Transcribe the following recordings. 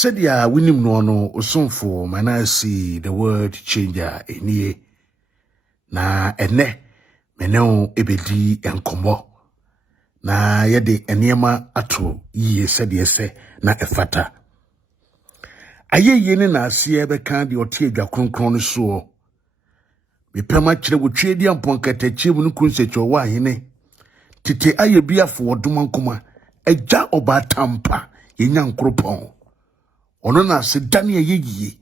Said ya winim no osomfo Manasseh the word changer enie na ene meneo ebedi enkomo na yede eniema ato yiye said yese na efata ayeye ne na ase ebeka de ote adwa kronkron no so mepema kire wotwe di ampon katachi mu no kunsecho wa hene tete aye biafo wodoma nkoma agya oba tampa yenya nkropon ono na se dane yeyiye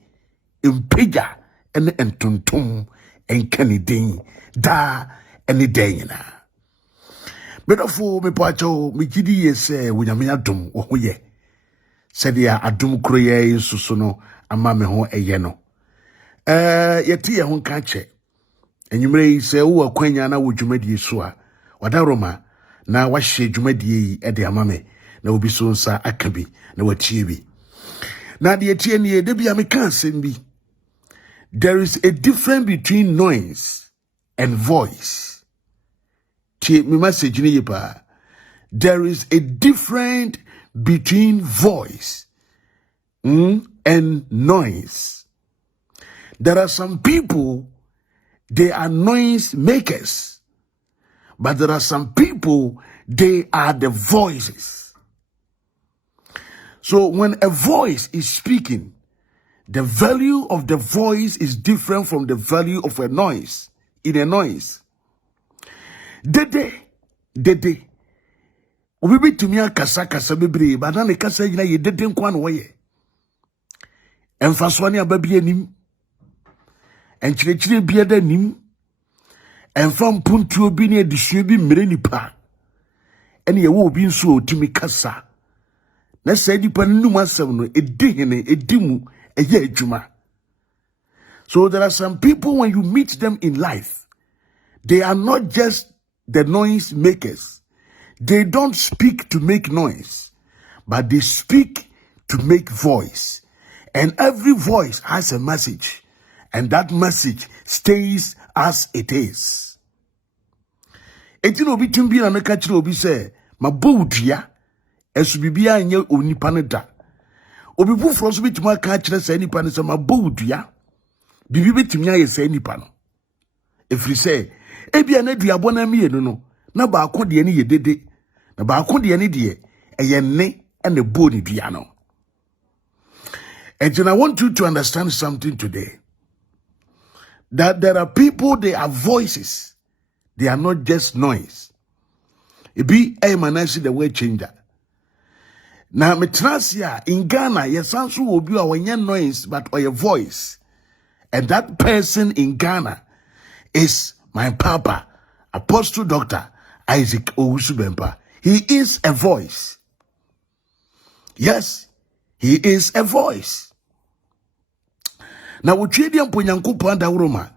empeja ene entontom enkaniden da ene denyina bedofo mepacho migidi yese wunyame adom wo hoye sedia adom kroye nsusu no ama me ho eye no yeti ye ho nka che enyumre se wo akwanya na wo dwumadie so a wadaroma na wahye dwumadie yi ede ama me na obi so nsa akabi na watie bi na de tie ne de bia me kan sembi. There is a difference between noise and voice. Tie me message ni yepa. There is a difference between voice and noise. There are some people, they are noise makers, but there are some people, they are the voices. So when a voice is speaking, the value of the voice is different from the value of a noise. In a noise, dede obibi tumia kasa bebre ba na ne kasa yina ye dede nkwa no ye emfaso ne ababi anim enkyerechire bia da nim emfam puntu obi ne adisue bi mmere nipa ene ye wo obi nso otimi kasa na sai nipa num asem no edihene edimu eye adwuma. So there are some people, when you meet them in life, they are not just the noise makers. They don't speak to make noise, but they speak to make voice. And every voice has a message, and that message stays as it is. Etino obi tumbi na meka kire obi se mabodua esubibia anye onipa ne da. Obi bufro so bitima ka kire se nipa ne se mabodua bibi betimi aye se nipa no. Efri se ebia na duabo na mienu no na baako de ne yedede na baako de ne de eye ne na bo ni dua no. And I want you to understand something today, that there are people, they are voices, they are not just noise. It be a Manasseh the word changer. Now metrasia in Ghana yesanso will be our noise but or your voice, and that person in Ghana is my papa, Apostle Dr. Isaac Owusu-Bempah. He is a voice. Yes, he is a voice. Now we trade him Punyankupa and Roma,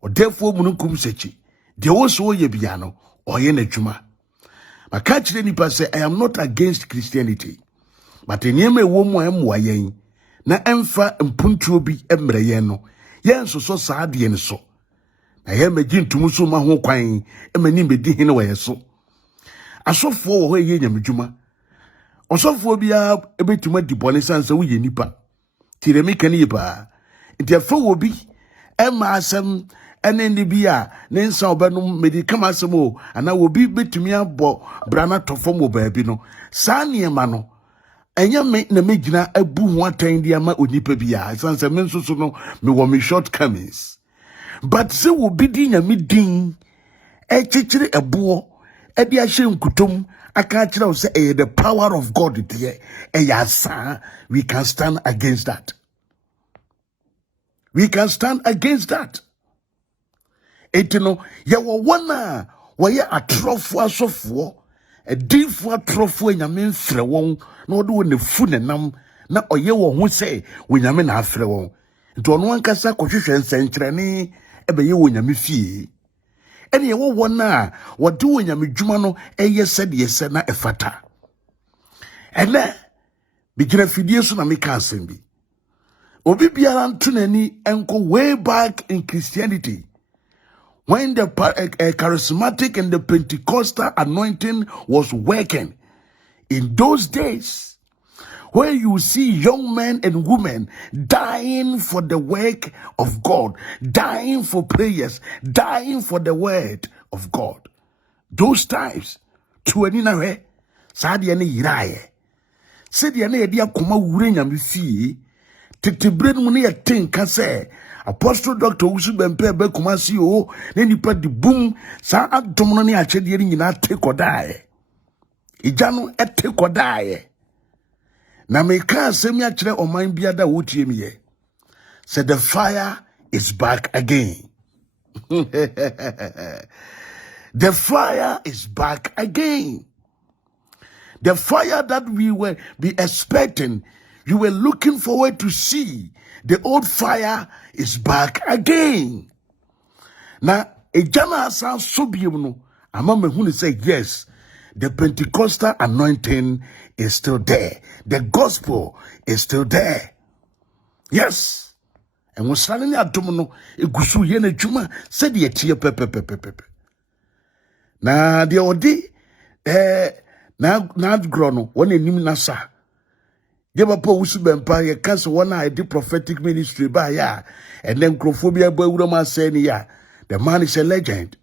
or therefore Munukum Sechi, the also ye biano, or yenejuma. My catch any say, I am not against Christianity, but in yeme womo emwayen, na emfa mpuntuobi emreyeno, yen so saadi yen so. Na yeme jin tumusu ma ho kwan, emani bedi hene wa yeso. Asofo wo ye nyamjuma. Osofo bia ebetuma dibone sanse wo ye nipa. Tiremi kani yipa. Nti afa wo bi ema asem ene ndi bia ne nsa obenum medicam asem o ana wo bi betumi abo brana tofom wo baabi no saa niema no enya me na megina abu ho atan dia ma onipa bia sanse me nso so no me wo me shortcomings, but se wo bi di nyame din e chichire ebo e dia hye nkutom aka kire wo se the power of God there asa, we can stand against that. We can stand against that. Etino, yawa wana, waya atrofo asofo, a diffu atrofo nyame mfre won, na odo ne fu ne nam, na oye wo ho se, wo nyame na afre won. Nti ono ankasa kohwehwe nsenkrene, ebe ye wo nyame fie. Ene ye wo wona, wode wo nyame dwuma no, eye sede ye se na efata. Ene, bigina fidie so na meka asem bi. Obi biara ntunani enko way back in Christianity, when the charismatic and the Pentecostal anointing was working in those days, where you see young men and women dying for the work of God, dying for prayers, dying for the word of God. Those times, to any nawe, sadi ane iraye. Said ane edia kuma urenya misi. Tete brain mu ne yɛten ka sɛ Apostle Dr. Usu Bempe be kuma si o ne nipa di boom sa adom no ne akyɛdeɛ ne nyinaa te kɔdaeɛ. Igya no ɛte kɔdaeɛ. Na meka asɛm ya kyerɛ ɔman biada wotie me yɛ. Said the fire is back again. The fire is back again. The fire that we were be expecting, you were looking forward to see. The old fire is back again. Now, a jana sound so beautiful. Amama who say yes, the Pentecostal anointing is still there. The gospel is still there. Yes. And when suddenly adomono egusu yene juma said the etie pepe. Na the odi na grono one enim nasa. Papa Usu Bempa, ye cast one eye the prophetic ministry by ya, and then Crophobia Burama saying ya. The man is a legend,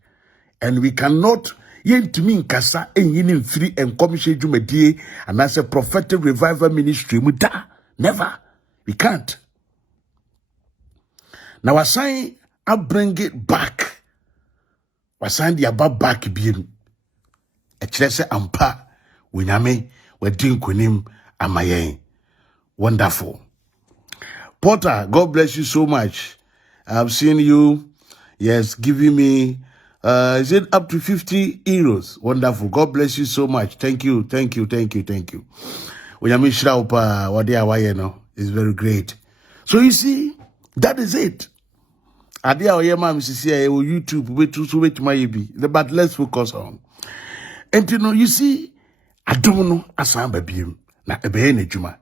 and we cannot yen to mean Kasa and yin free and commission Jumedi, and as a prophetic revival ministry, muda never. We can't. Now I say I bring it back. I sign the above back being a chese ampa winyame we din kunim amayen. Wonderful. Porter, God bless you so much. I've seen you, yes, giving me, is it up to 50 euros? Wonderful. God bless you so much. Thank you. When you miss what they are, it's very great. So you see, that is it. Adia oye ma Mrs. YouTube, wait my be. But let's focus on. And you see, I don't know asam baby. Na ebehene juma.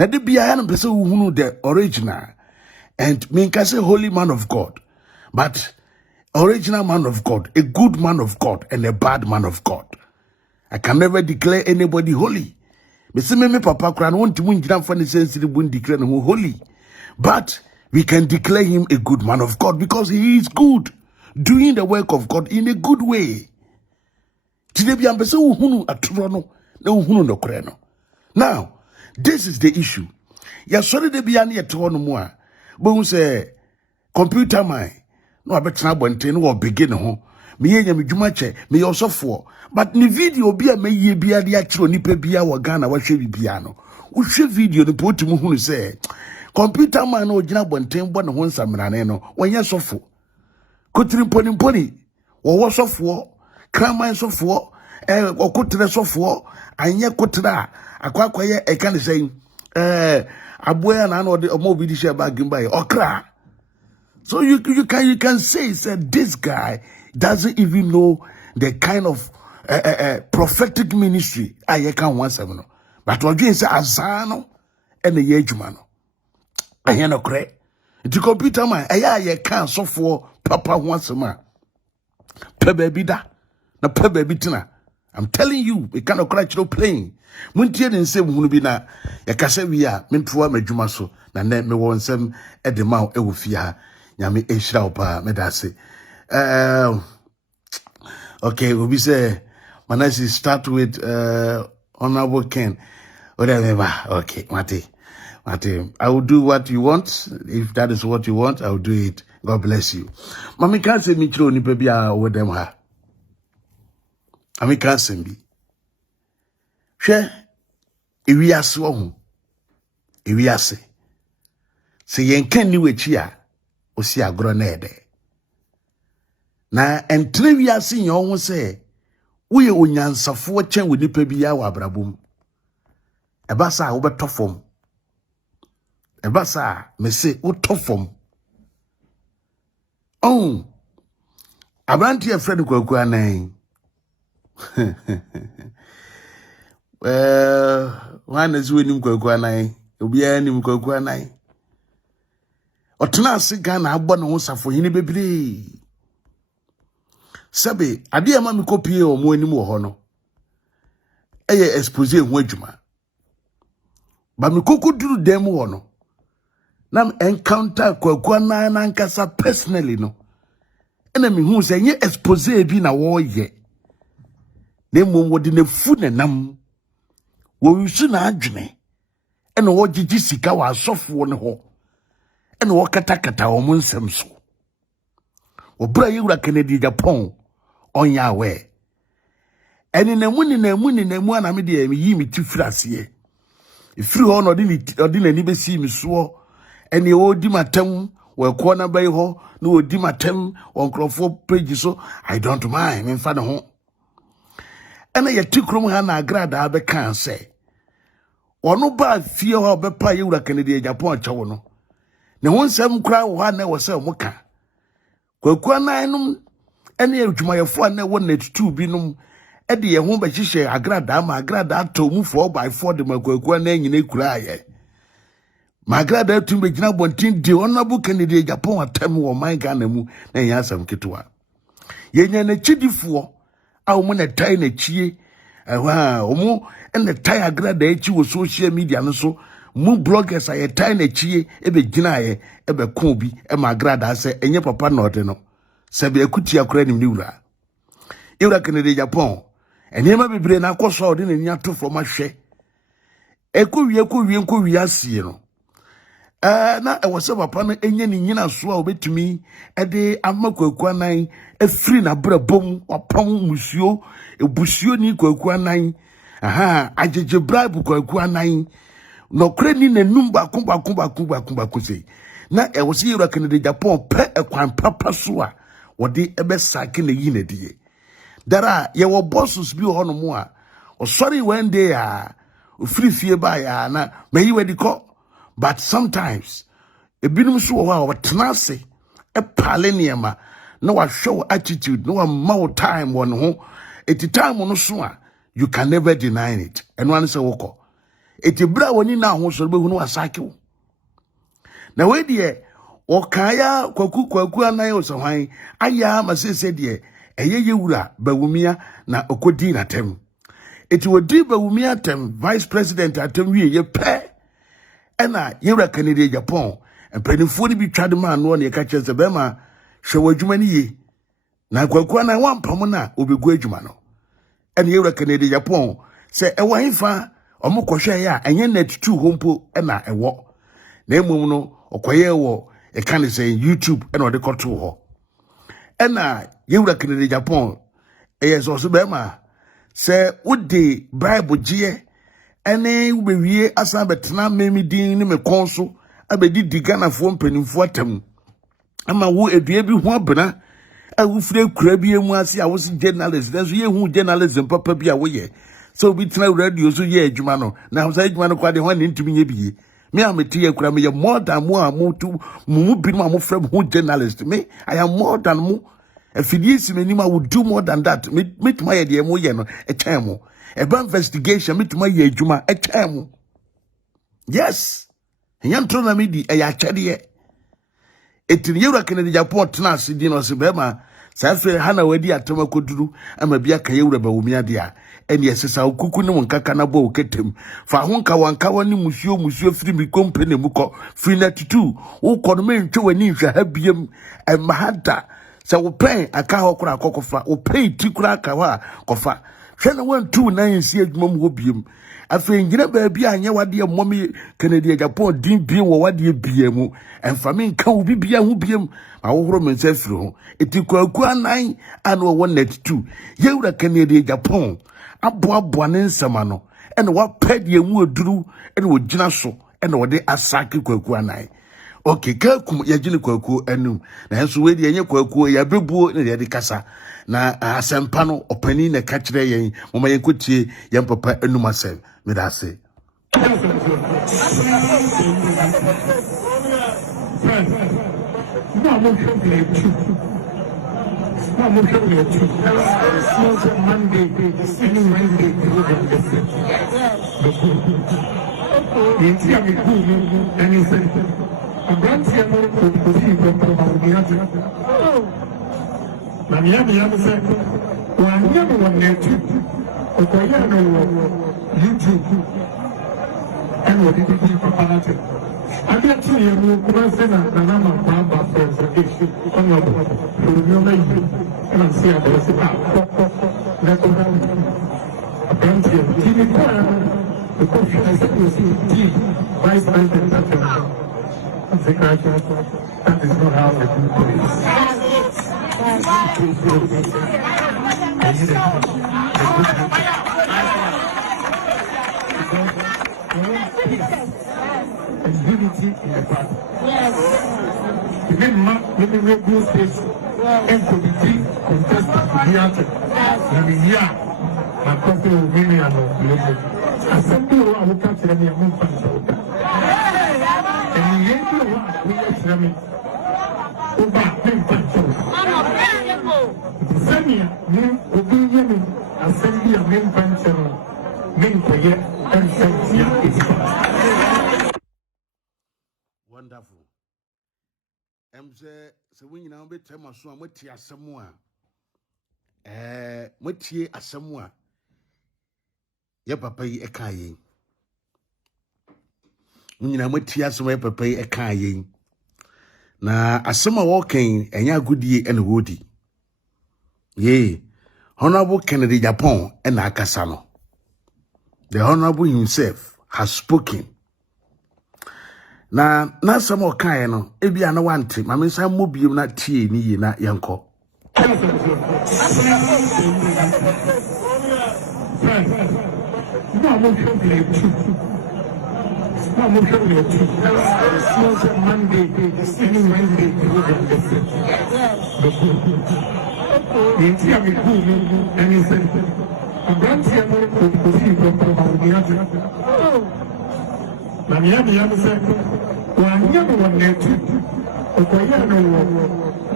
Now the Bian person who know the original and me can say holy man of God, but original man of God, a good man of God and a bad man of God. I can never declare anybody holy. Me say me papa kran want to win jam for the sense to win declare him holy, but we can declare him a good man of God because he is good, doing the work of God in a good way. Today Bian person who know atrono no who no kreno. Now. This is the issue. Ya sorry de bia na yete hono mu a. Bo say computer man. No abetena bonten no begin ho. Me yenya medwuma che, me yosofo. But ni video bia me ye bia de akiro nipa bia wo Ghana wa hwe bia no. Wo hwe video no poti mu hunu say computer man no gina bonten bo ne ho nsamrane no. Wonye sofo. Kotiri poni. Wo sofo, kraman sofo, okotre sofo, anye kotra. Akwaye I can say aboya na no de omo bi share bag by okra. So you can say this guy doesn't even know the kind of prophetic ministry I can once have no. But what you say azano and the yejuma no. I hear no cre. The computer man I can so for papa once a man. Pe baby da. Na pe baby tina. I'm telling you, we cannot cry no playing. Muntie den se hunu bi na yakase wi a mentoa madwuma so na ne me won sem e de ma e wo fie ha nyame ehira opa me da se okay we say Manasseh start with honorable Ken whatever. Okay Mate I will do what you want. If that is what you want, I will do it. God bless you. Mami can't say me chiro ni pa bia over them ha. Ami can't say me. Hwe ewiase wo ho ewiase se yenkan ni wachi a osi agro na ede na entre wiase yen ho se wo ye onyansafo chen wo nipa bia wa abrabom eba sa wo betofom eba sa me se wo tofom abranti e friend Kwaku Annan one is winning Kwaku Annan. Obi anim Kwaku Annan. Otena ase Ghana abɔ ne ho safo hini bebre. Sabe, ade ama me kopie omo anim wo ho no. Eye expose ho adwuma. Ba me koko duru dem wo no. Na encounter Kwaku Annan nankasa personally no. Ena me hu se nye expose bi na wo ye. Na mmom wo de na fu na nam. Wo yusu na adwene. Ena wo gigi sika wa asofo ne ho. Ena wo katakata wo nsem so. Obra yewura Kennedy Agyapong onya we. Eni na mu ana me de yi mi ti frase. Ifiri ho no odi na ni besi mi so. Eni o di matem we ko na bai ho na o di matem on crofo page so I don't mind me fa ne ho. Ena ye tikrom ha na Agradaa be kan say. Ono ba fie ho be pa yewura Kennedy Agyapong achawo no. Ne ho nsem kra wo ha na wo se mo ka. Kwaku Annan num ene adwumayefo na wo net 2 binum e de ye ho be hihye Agradaa ma Agradaa to mu 4x4 de Kwaku Annan nyina kura aye. Ma Agradaa tum be gina bontin de Honorable Kennedy Agyapong atam wo man Ghana mu na nya asam ketewa. Ye nya na chidifo a wo na tai na chie omo ene tai Agradaa echi wo social media no so mu bloggers aye tai na chie e be gina aye e be kon bi e ma Agradaa se enye papa no de no se be akuti akora nim ni wura ewura Kennedy Agyapong ene ma bebre na akoso de na ni ato from ahwe ekowie asie no na e wose papa no enye ni nyina so a obetumi e de ama Kwaku Annan afiri na brabom opam musuo ebusuo ni Kwaku Annan ajeje bribe Kwaku Annan no kreni na numba kumba sei na e wose yewura Kennedy Agyapong pe ekwan papa so a wode ebe sake na yi na die dara ye wo bosses bi ho no mo a sorry one day free fie ba ya na mayi wedi ko but sometimes ebinum so wo tenase e pale niema na wa show attitude no wa mau time won ho eti time no so a you can never deny it and one say woko eti bra woni na ho so be hu no wasake wo na we de o kaya Kwaku Annan o so hwan aya ma se de eye yewura bawumia na okodi na tem eti wodi bawumia tem vice president atem wie ye pe ena yewura Kennedy Agyapong empanifo ni bi twade man no ne ka kyerse be ma hwe wadwuma ni ye na Kwaku Annan wampam na obegu adwuma no ena yewura Kennedy Agyapong se ewo hifa omokohwe ya enye net 2 hompo ena ewo na emom no okoye wo e kan say YouTube ena ode koto ho ena yewura Kennedy Agyapong so so be ma se udi Bible gie ene ubewie asan betena memi din ni me konso abedi digana fo mpanimfo atam ama wo edua bi ho abena awu fire kura bi emu ase a wo si journalist so ye hu journalism papa bi a wo ye so bi tena radio so ye adwuma no na so adwuma no kwa de ho ne ntimi nye biye me ameti ye kura me ye more than mo amutu mu bi ma mo frem hu journalist me I am more than mo afidie menima would do more than that meet my idea mo ye no e chan mo e ba investigation meet my ye adwuma e chan mo yes yantro na me di e ya kyade etini yewura Kennedy Agyapong tena asidi no se be ma sa fe hana wadi atama koduru ama bia ka yewura bawumia dia ene yesesa okuku ne wonkaka na bo oketem fa honka wanka wani musuo firi mi company mu ko free net 2 wo kono me ntwe wani hwa ha biem e mahada sa wo pen aka ho kura akokofa wo pen tikura aka wa kofa hwe na 129 si adwuma mu hobiem afi ngina ba bia anya wade momi Kennedy Agyapong din bi wo wade biemu emfame nka wo bibia hu biem ma wo horo mensa firi ho eti Kwaku Annan anu wo net 2 yewura Kennedy Agyapong aboa ne nsama no ene wa pede mu aduru ene wo gina so ene wo de asake Kwaku Annan okay kakum ya gine Kwaku anum na enso we de enye Kwaku ya bebuo ne de kasa na asempa no opani na ka kire yen moma yen kotie yen papa anum asem me da se and what did you do? I get to you, President, and I'm a grandpa for the issue on your board. You may be, and I'm saying there's a let go down. Apparently, Jimmy Coyle, the question I said was Vice President of the graduate. That is not how I do police. And unity in the party. Yes. Even radio station and committee contestant to be answered. And in here, my company will be me and assembly I will catch them and move on. And in here, we are them over them control. Samia, me, obedience, assembly of men pension, men forget, and wonderful. So when you now be tell my son, what tia somewhere, what tia a somewhere, your papa a kaye. When you know what tia somewhere, papa a kaye. Na a summer walking, and ya goodie and woody. Yea, Honorable Kennedy Agyapong and Akasano. The Honorable himself has spoken. Na some more kind no ebi ana wante mame san mobium na tie ni yi na yanko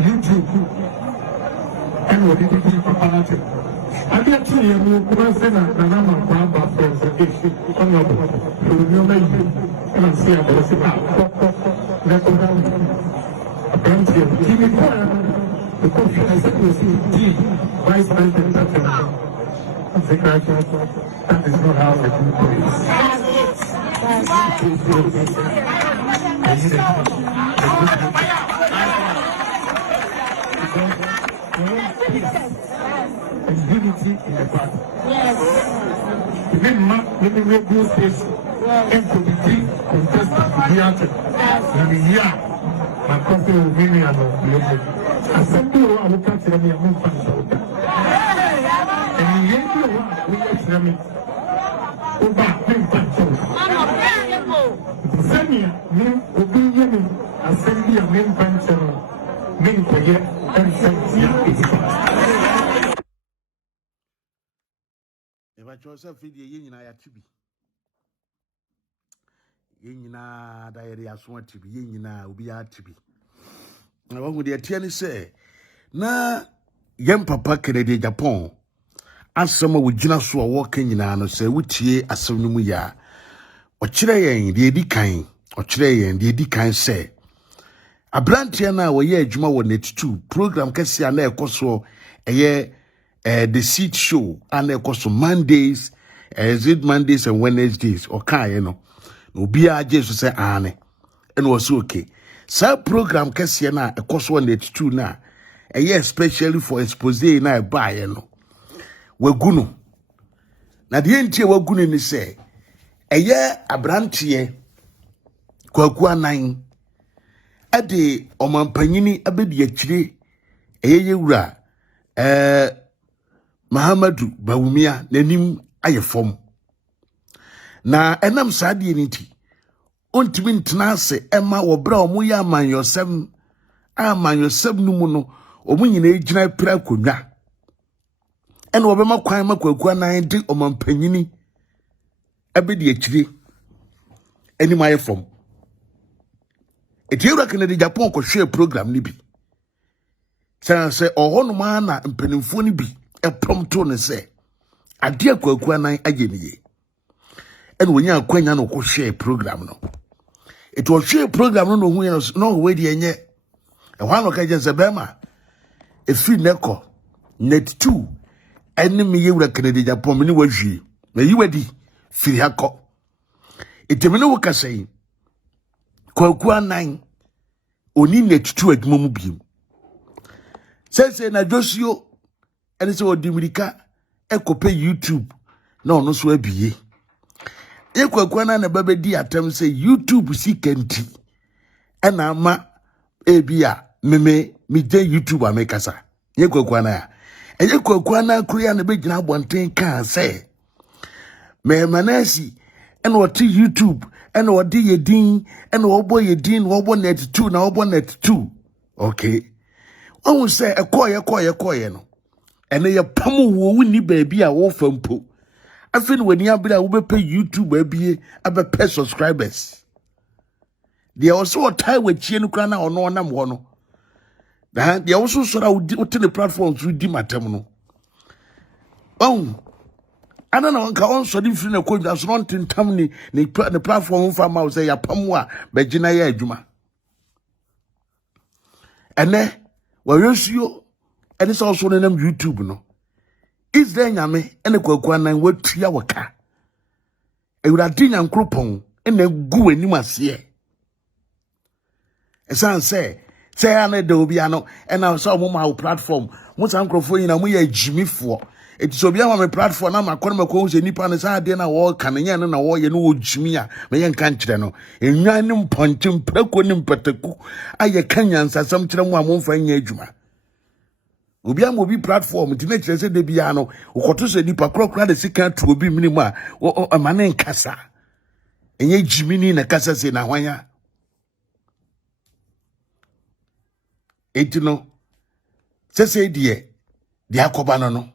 YouTube and what did you do? I get to you, President, and I'm a grandpa for the issue on your board. You may be, and I'm saying there's a let go down. Apparently, Jimmy Coyle, the question I said was Vice President of the graduate. That is not how I do police. And unity in the party. Yes. Even radio station and committee contestant to be answered. And in here, my company will be me and assembly I will catch them and move on. And in here, we are them over them control. Samia, me, obedience, assembly of men pension, men forget, and if I chose a video, you I tibi. Yina, diary as want to be, yina, will be a tibi. I want with the attorney say, na, young papa Kennedy Agyapong, as some with Jinasu walking in an say, which ye as some numuya, or Chirayan, the Eddie kind, or Chirayan, the Eddie kind say. A brantia na we ye juma wo net 2 program kesi ana ekoso eye the seat show ana ekoso Mondays is it Mondays and Wednesdays or kai no obi a jesu say ane and was okay sa program kesi na ekoso net 2 na eye especially for expose na buy no wagunu na de entie wagunu ni say eye abrantie Kwaku Annan ade omampanyini abedi akire eyewura Mahamadu Bawumia nanim ayefom na enam saade nti ontimi ntena ase ema wo bra omuya amanyosem no mu no omunyina ejina pira konwa ene obema kwan makwaku Annan de omampanyini abedi akire enim ayefom Etiura Kennedy Agyapong ko hwe program ni bi. Say ohono ma na mpanimfo ni bi e prompto ne say ade Kwaku Annan ageniye. Ene wonya akwanya no ko hwe program no. Eto hwe program no hu ye no we de enye. E hwa no ka je se bema. E fi neko net 2 ene me yewura Kennedy Agyapong me ni wahwie. Na yiwadi firi hakọ. etemene wo kasai Kwaku Annan oni netutu adwuma mu biem sese na Josio ene se odimirika ekope YouTube na ono so abiye ye Kwaku Annan na babedi atam se YouTube sikanti ena ama ebia meme YouTube amekasa ye Kwaku Annan ye Kwaku Annan kruya na begina abonten kan se me Manasseh ena oti YouTube ena odi yedin ena obo yedin obo net 2 na obo net 2 okay onu se ekoye no ene ye pamu wo wuni baabi a wo fampo afin wani abira wo bepe YouTube abie abepe subscribers dia also tie wachie no kra na ono onam ho no da dia also sora wo the platforms wo di matam no Annan wanka on so di free na kodwa so non tintam ni platform fa ma say ya pamu a begina ya adwuma ene wa yesuo ene so so nam YouTube no is there nyame ene Kwaku Annan watua waka ewurade nyankropon ene gu anim ase esan say ane de obi ano ena so mo ma platform mo san krofo yin na mo ya jimifo it so bia my platform na makon mako se nipa ne sa de na wo kanenya na wo ye no wo jimi a me ye nka nkire no enwan ne mpontim prako ne mpataku aye kanya nsasam kire mu amomfa nya adwuma obi am obi platform ti na kire se de bia no ukoto se nipa krokra de sika tu obi minimu a amane nkasa enye jimi ni na kasa se na hwanya etino sese die akoba no no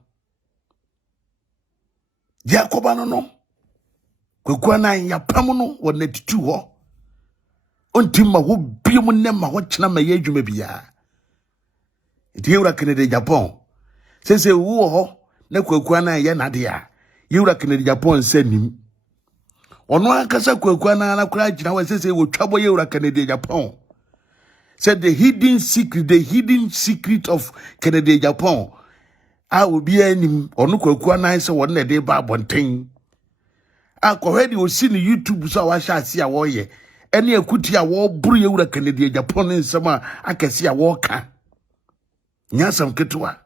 Kwaku Annan ya pam no wo netitu ho ontimma wo biom nema ho kyena ma ye adwuma bia ewura Canada Agyapong sese wo ho na Kwaku Annan ye nade a ewura Canada Agyapong sanim ono akasa Kwaku Annan na kura gina wa sese wo twabo ewura Canada Agyapong said the hidden secret of Canada Agyapong a obi anim onu Kwaku Annan se won na de ba bonten a kohedi o si ni YouTube so wa sha ase a wo ye ene akuti a wo buru ye wura Canada Agyapong nsem a akese a wo ka nyasam ketwa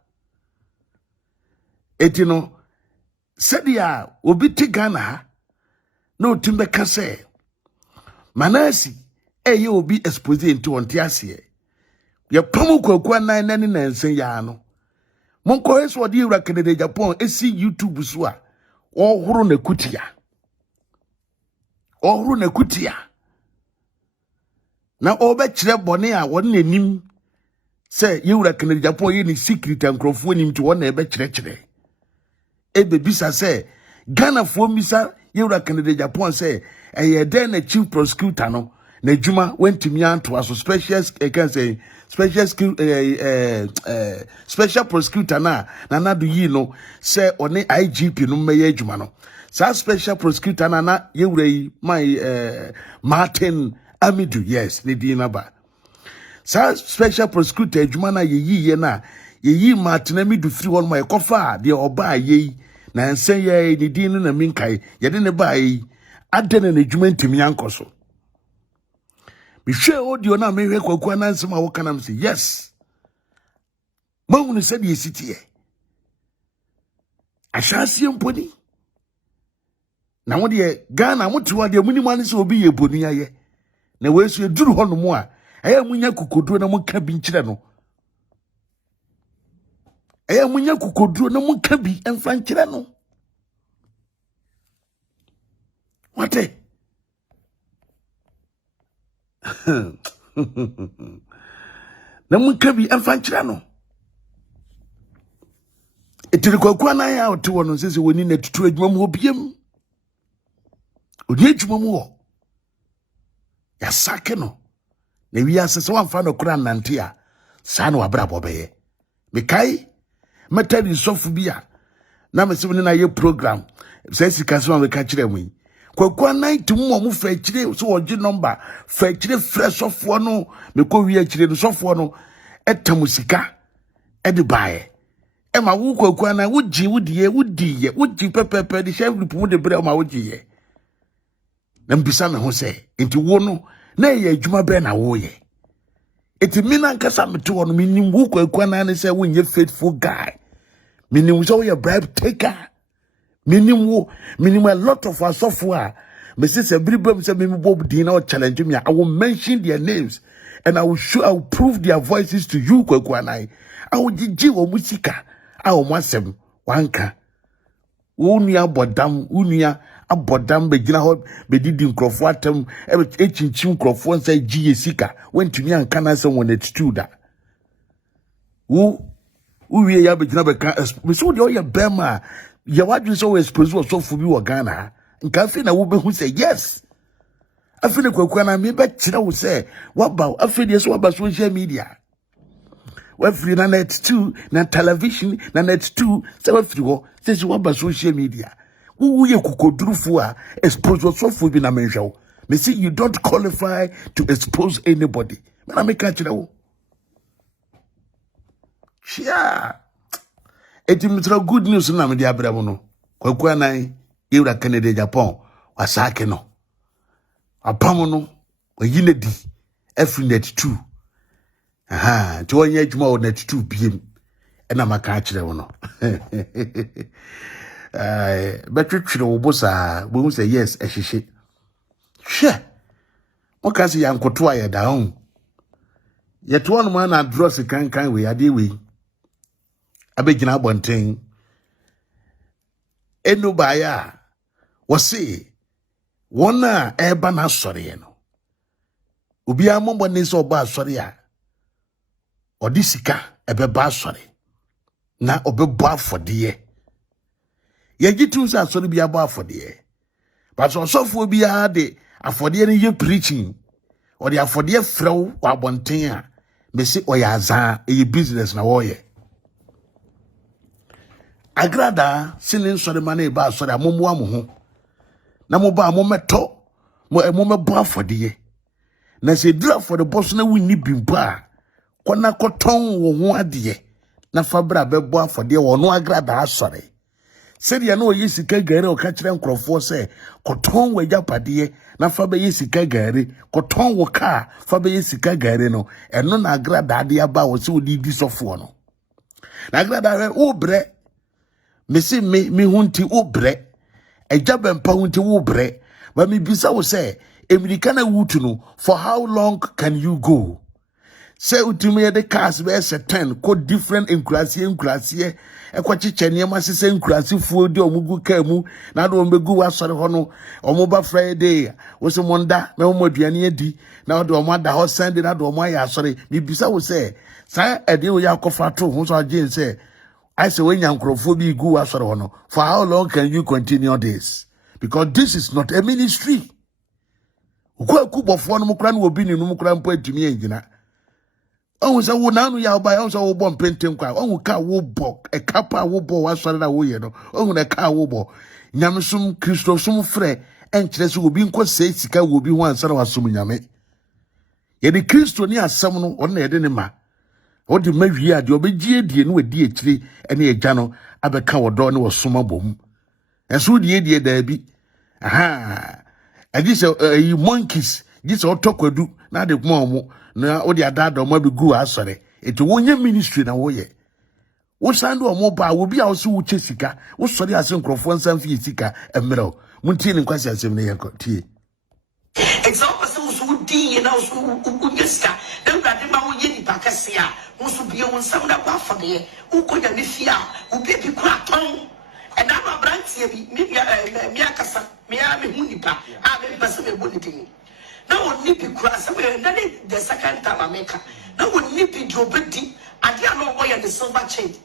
etino sedia obi ti Ghana ha na otimbe ka se Manasseh eye obi expose into onti ase ye pamu Kwaku Annan nani na nsen ya no monko eso de wura Canada Agyapong esi YouTube so a ohuru na kutia na obekire bone a won nanim se ye wura Canada Agyapong ye ni secret ankrofo nim to won na ebekire ebebisa se Ghana fo misa ye wura Canada Agyapong se eye den na chief prosecutor no na juma wentimi anto aso special prosecutor na do yi no say one IGP no meye juma no sa special prosecutor na yewura yi my Martin Amidu yes ne di na ba sa special prosecutor juma na ye Martin Amidu free one my kofa de oba ye na nsen ye ne di na minkai ye de ne ba yi adene na juma ntimi ankoso Michelle audio na mewe Kwaku Annan sema wo kana mse yes mawu said ye city ashasi mponi na wo de Ghana mutuwa de muni mani se obi ye boni aye na wesu eduru ho no mu a aya munya kokoduro na muka bi nkire no aya munya kokoduro na muka bi emfa nkire no wate na muka bi emfa nkire no etiri Kwaku Annan ya ote wono sese woni na tutu adwuma mu obiem odi adwuma mu wo ya sake no na wi asese wamfa no kura nante a sa na wabra bobeye mekai metadi sofu bia na mesebne na ye program se sika so me ka kire mu Kwaku Annan tumo mu fa kire so oje number fa kire fresh sofo no me ko wi kire no sofo no etamu sika ede bae ema wo Kwaku Annan wuji pepepe di chef group mu de bre ma wuji ye na mbisa me ho se enti wo no na ye adwuma be na wo ye enti me na nkasa mete wo no menim wo Kwaku Annan say wo nye faithful guy menim so wo bribe taker menim a lot of asofo a me say everybody say me bob din na challenge me I will mention their names and I will prove their voices to you Kwaku Annan I will gigi wo musika a wo masem wanka Unia abodam begina ho bedidi nkrofo atem echinchim nkrofo nsa giye sika wentumi anka na se won attitude da wie ya begina beka me so de oye bema ya wadun so expose so fu bi wo Ghana nka afi na wo behu say yes afi ne Kwaku Annan me be kire wo say waba afi de so waba social media wafiri na net 2 na television na net 2 se wafiri ho se waba social media ye kukodurufo a expose yourself bi na menhwe me see you don't qualify to expose anybody na make a kire wo chia etimitra good news na me dia brabo no Kwaku Annan yewra Canada Agyapong wasake no apam no oyine di every net 2 aha to onye adwuma o net 2 pm na maka kire wo no betwetwere wo bosa bo say yes ehihye hwe o ka se yankoto aye da ho ye to no na address kankan we ade we abegina abonten enu baya wo se wona eba na sore no obi amombo ni so ba sore a odisika ebeba asore na obebo afode ye gitu sa asore bia bo afode but osofo bia de afode ni ye preaching or the afode frew wa bonten a me se oyaza e business na wo ye Agradaa sinin sore mane ba asore amomo amoho na mo ba amometo mo mebo afode na se dura for the boss na wini bimpa kona koton wo ho ade na fabra bebo afode wo no Agradaa asore se dia no yisika gare o ka kire nkrofo se koton wo Agyapade na fa be yisika gare koton wo ka fa be yisika gare no eno na Agradaa de aba wo se odidi sofo no na Agradaa wo bre me se me hunti wo bre Agyabempa hunti wo bre ba me bisa wo se emirikana wutu no for how long can you go say utumi de cars be 10 ko different enkrasi ekwachiche niam sese enkrasi fuo de omugu ka mu na do ombegu wasore ho no omoba Friday wo se monda me mo aduane adi na do omo ada ho Sunday na do omo ya asore bibisa wo se sa ede wo yakofa to ho so agin say I say when yankrofo bi gu wasore ho no for how long can you continue this because this is not a ministry Kwaku bofo no mukra no obi ni no mukra mpo atumi engina ohun se wo nanu ya oba ohun se wo bo mpenten kwa ohun ka wo bo e kapa wo bo wasore na wo ye no ohun e ka wo bo nyamsum Kristo sum frɛ enkyere se obi nko se sika wo bi ho ansara wasum nyame ye de Kristo ni asɛm no on na ye de ne ma o de mawie ade obegie die no wadi ekyire ene agya no abɛka wodo ne wasoma bom enso die da bi aha agi se monkeys gi se otokwadu na de kuma omo na odi adada omo be gu asore eti wonye ministry na wo ye wo sando omo ba wo bia wo se wo chesika wo sori ase nkrofo nsan fi sika emreo munti ni kwasi asem ne yeko tie example se wo so di na wo so unyesika dem ga de ma wo ye ni pakase a wo so bia wo nsam na kwa fode wo ko ya ne fia wo bi kura ton and I'm a branch here, me akasa, me hunipa, I be person me bonitin. Now would nip cross the second time I make her. Now would nip drobeti, I did not know why the silver chain.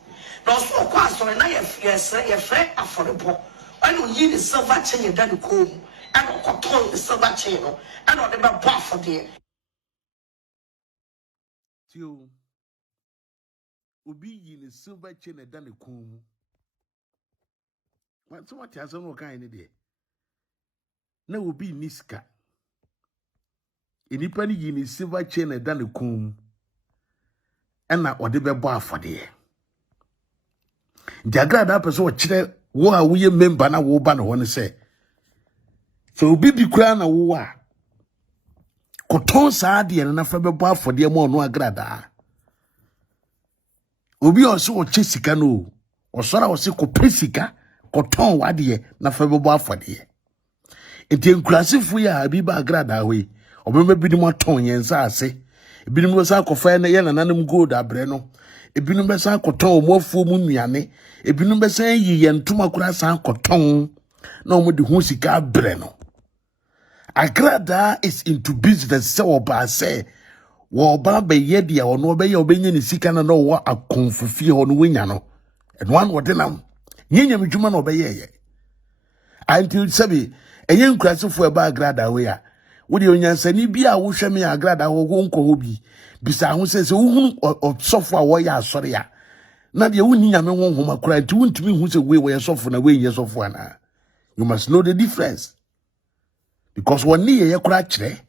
No so quite so and I have a friend affordable. I know you the silver chain and then comb, and not control the silver chain, and not the buff for dear. Tio Ubi in the silver chain and then comb. So what has no kind of day? No will be Niska. In penny in silver chain and done the comb, and not what they be bar for the Agradaa person what chile, what we member na wo ban one say. so obi bi kura na wo a koton saa de na fa bebo afode mo no Agradaa obi o so o chesika no o sora o se ko pesika koton wade na fa bebo afode enti enkurasefo ya bi ba Agradaa we obema bi ni mo ton yensa ase ebinum be sa kofa na ye nananum gold abre no ebinum be sa koton omofuo mu nuane ebinum be sa yi yentuma kura sa koton na omo de hu sika abre no Agradaa is into business so ba say wo ba be ye dia ono be ye obenya ni sika na no wo akonfufie ho no wenya no and one wodenam nyenya medwuma na obeye ye until sabi enye nkurasefo e ba Agradaa we a wodi onyansani bi a wo hwe me Agradaa wo nko ho bi bisa ho se wo hu sofo a wo ya asore ya na de wo nyame honhom akora nti wontumi hu se we wo ye sofo na we ye sofo ana. You must know the difference because when ye kora kire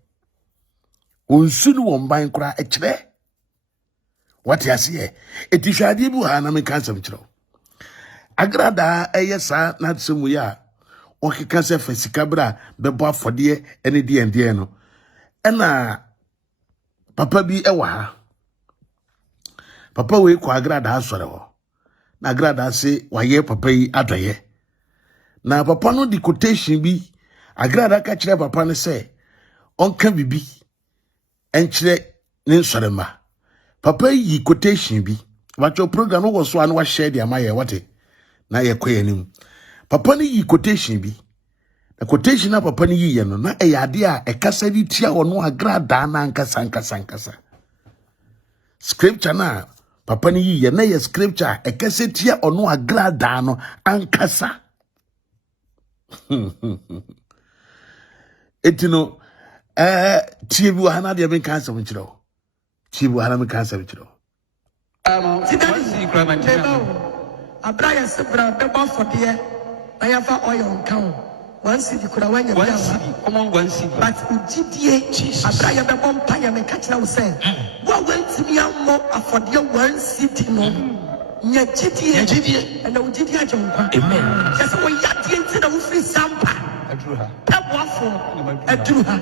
onsunu won ban kora e kire what you say etihwade bu ha na me kansem kire Agradaa eyesa na tsemu ya okeka se fasika bra bebo afode ene de no ena papa bi ewa ha papa we ko Agradaa sore ho na Agradaa se waye papa yi adoye na papa no di quotation bi Agradaa ka kire papa no se onka bibi enkire ne nsorema papa yi quotation bi wacho program no wo so an wa share dia maye wate na ye koyanim papa ni yi quotation bi na quotation na papa ni yi ye no na eyade a ekasa di tia ono Agradaa na nkasa scripture na papa ni yi ye na ye scripture ekasa tia ono Agradaa no ankasa etino tiebu hana de ben kansa mchiro tiebu hana me kansa mchiro Sidani Abraya sebra beba fodie na yafa oil kan one city kura wanya bia come on one city but ugidie Abraya beba mpaya me ka kira wo say wo wantimi ammo afodie one city no nya gidie na ugidie ajonkwa amen just wo yadie nti na wo free sampa adruha tabwafo adruha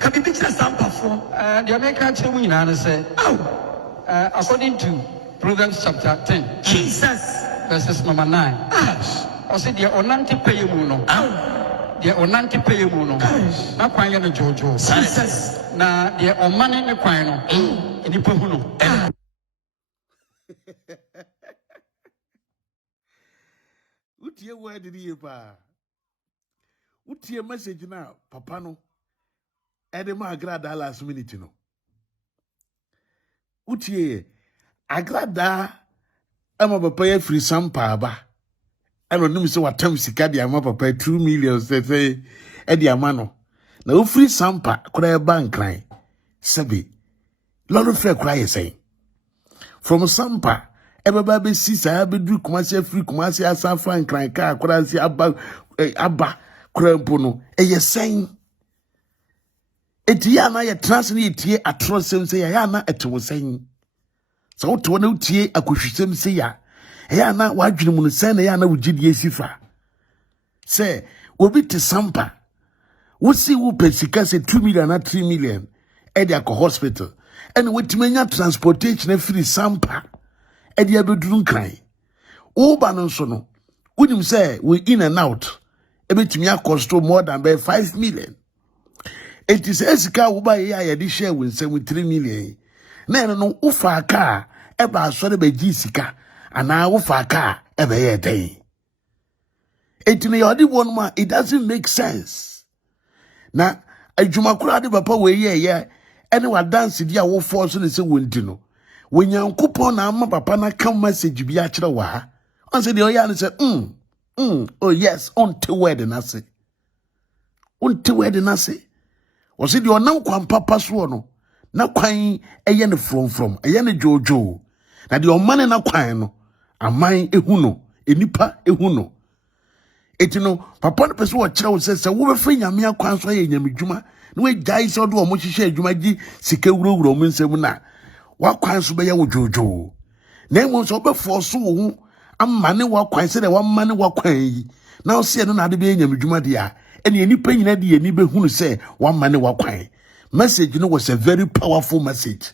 ka bibi kira sampa fo the make ka kira mu nyina na say according to Proverbs chapter 10 Jesus verses number 9. I said, "Dear onante pay muno." Dear onante pay muno. Na kwanya no jojo. Jesus. Na dear omane ne kwan no. Eni pa huno. Utie word di pa. Utie message na papa no. Ede ma Agradaa last minute no. Utie Agradaa ama papa ya free sampa ba eno nim se watam sika de ama papa 2 million say e de ama no na o free sampa kura e bank line sabi lolo free kura ye say from sampa e baba be sisa be du kumasi free kumasi asa frank line ka kura si aba kura mpo no e ye say etia na ye transfer etie atrosem say ya na eto say so to na utie akohwisem se ya ya na wadwene mu no se na ya na wugidie sifa se obi te sampa wo si wo pesika se 2 million na 3 million e dia ko hospital and wetimanya transportation free sampa e dia beduru nkran wo ba no so no unim se we in and out e betimi cost more than 5 million it is esika wo ba ya de share with 3 million na no ufa ka eba asore be gisika ana ufa ka ebe ye den etini yodi wonma it doesn't make sense na adwuma kura de papa we ye ene wa dance dia wo force ne se wonti no wonyankopon na ama papa na kam message bi a kire wa on se de o ya ne se oh yes on to word na se o se de onam kwan papa so no na kwan eye ne from eye ne jojo na de omane na kwan no aman ehu no enipa ehu no etino papa no pese wo kire wo se wo be fa nyame akwan so ye nyamedwuma na we gai se do o mo hihye adwuma gi sika wurowuro mo nsem na wa kwan so be ye wo jojo na emo so be force wo amane wa kwan se de wa mane wa kwan yi na o se no na de be nyamedwuma de a and any pain in the neighbor who say one man wakwan. Message, was a very powerful message.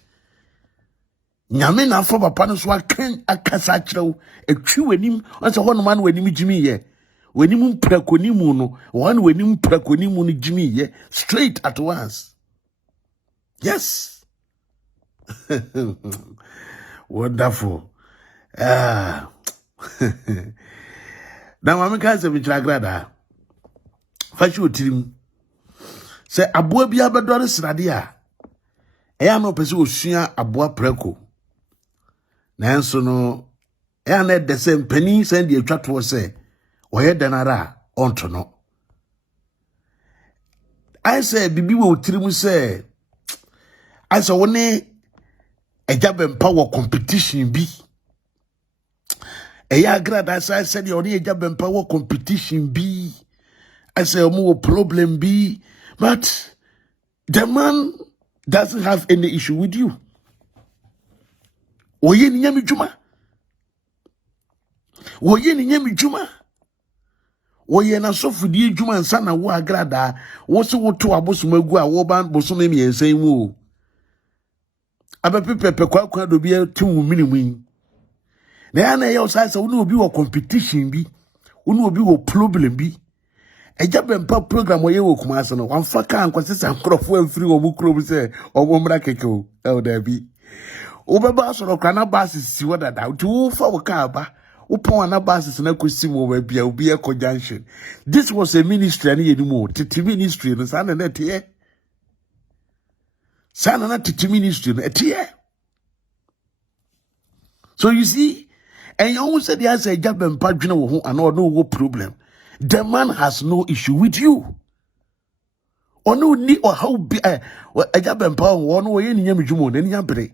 Nyame na afọ papa no so akan akasa kyerɛw atwi wanim onse hɔ no man wanim gyimi ye wanim prakonimu no one wanim prakonimu no gyimi ye straight at once. Yes. Wonderful. Now I'm can say with Agradaa fashion tirim say aboa bia bedore srade a eya no pese osua aboa preko. Nanso no na de se mpani send the atwato se oye denara onto no. I say bibi wo tirim say I say woni Agyapong wo competition bi. Eya Agradaa said the only Agyapong wo competition bi. I say omo problem bi, but the man doesn't have any issue with you. Oye ni nyami juma. Oye ni nyami juma. Oye na sofu di juma nsa na wo Agradaa. Wo se wo to abosom agu a wo ban bosom mi ensan mu. Abepepe Kwaku do bia timu minimu. Na ya na ye o sa wo no obi wo competition bi. Wo no obi wo problem bi. Agyapong program oye wo Kumase no. Wan fa kan kwase san krofo amfiri wo mukro bi se obo mra keke o. E da bi. Ubeba soro kana basis si wadada uti ufa wakaba upon na basis na kosi mo ba bia obi e junction. This was a ministry ani yedimu titi ministry no sana na tie sana na titi ministry no tie. So you see, and you almost said yes Agyapong dwene wo ho and no problem. The man has no issue with you. Ono ni or how be Agyapong one way ni nyamedwumo na ni nyabere.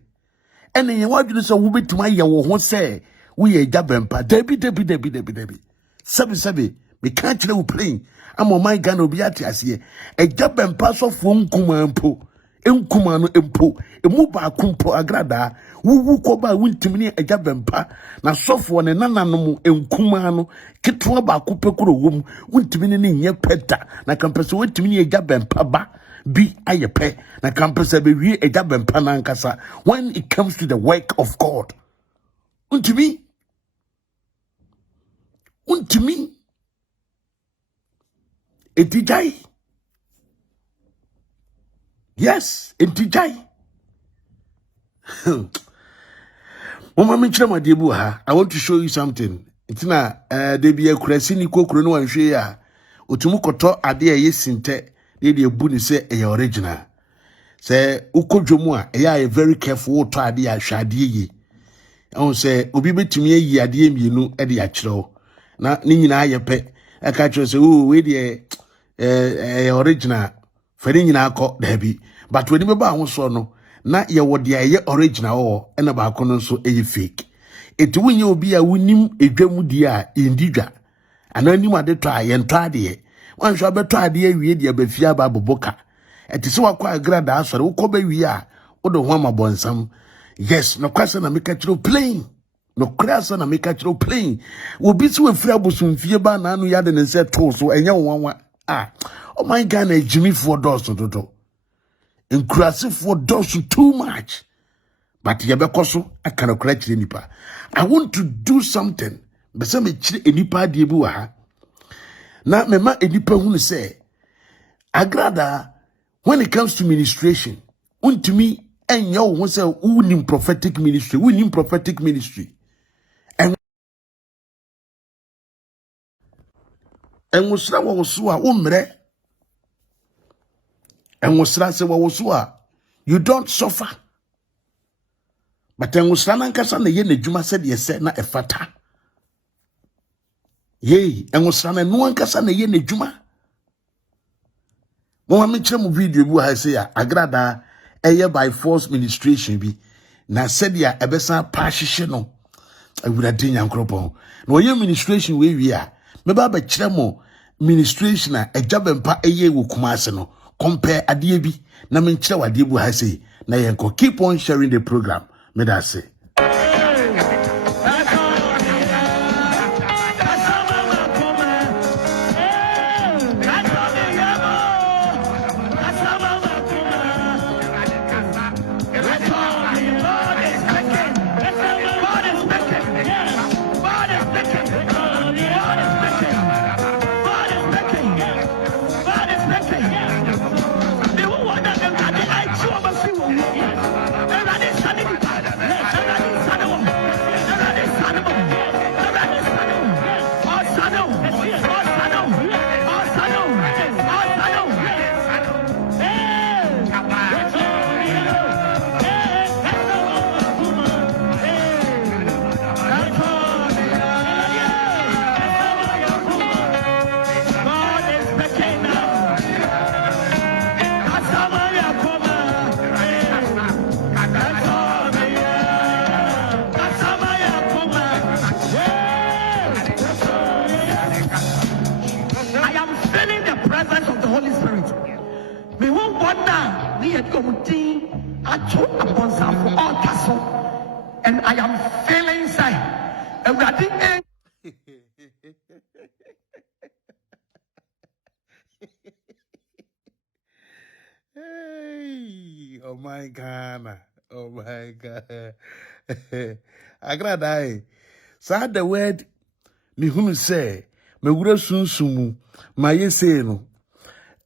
And then you want to say, we bet my yaw say, we a Agyapong. Debbie. Sabi, we can't know playing. I'm on my gun of Biatias here. Agyapong pass off one kumampo, empo, a muba kumpo Agradaa, who koba win to me Agyapong, na soft one and nanomo, kumano, kitwa ba kupekuro wom, win to me in your peta, na campus went to me Agyapong ba. Be ayepe na campus be we Agyapong nankasa when it comes to the work of God. Untimi etijai. Yes, etijai. Mama menchira madebu ha. I want to show you something. Itina de bi akurasi ni kokoro no wanhwe ya otumu koto ade ye sinte they bu ni say e original. Say ukodwomu a e very careful to ade a hwade yi. I say obi betumi yi ade mienu e de akyerew. Na ni nyina ayepe e ka kyerew say oh we de original fere nyina akọ dabi. But when you ba ho so no na ye wo de ye original o e na ba kono so e fake. Eti wunye obi a wunim edwamu di a indidwa. Ana nim ade to a ye nto ade. Wan sho beto ade awie de abafia ba boboka. Eti se wakwa Agradaa asore wo koba wie a wo do ho amabonsam. Yes, no kwase na meka kiro playing. No kwase na meka kiro playing. Wo bi se we fira bosumfie ba na anu ya de ne se to so enye wonwa. Oh my God, na Jimmy for dosu dodo. Incrasive for dosu too much. But yabekoso I cannot correct nipa. I want to do something. But some nipa diebu ha. Na mema enipa hu say Agradaa when it comes to ministration, untumi enyo hu say unim prophetic ministry. And musra wo so a umre. And musra se wo so a you don't suffer. But musra nankasa na ye nedwuma said ye say na efata. Yey, musra na no ankasa na ye nedwuma. Mo me kire mu video bu ha say Agradaa eye by force ministration bi na said ya ebesa pa hihye no awurade nyankropon na oye ministration we wi a me ba ba kire mo ministration a Agyapong eye wo Kumase no compare ade bi na me kire wade bu ha say na yenko keep on sharing the program me da say Holy Spirit. Me won't wonder me at Gomuti at two upon some for all castle, and I am feeling inside. And we are thinking. Hey, oh my God. Oh my God. Agradaa. So the word me who say me wura sunsumu ma yese no.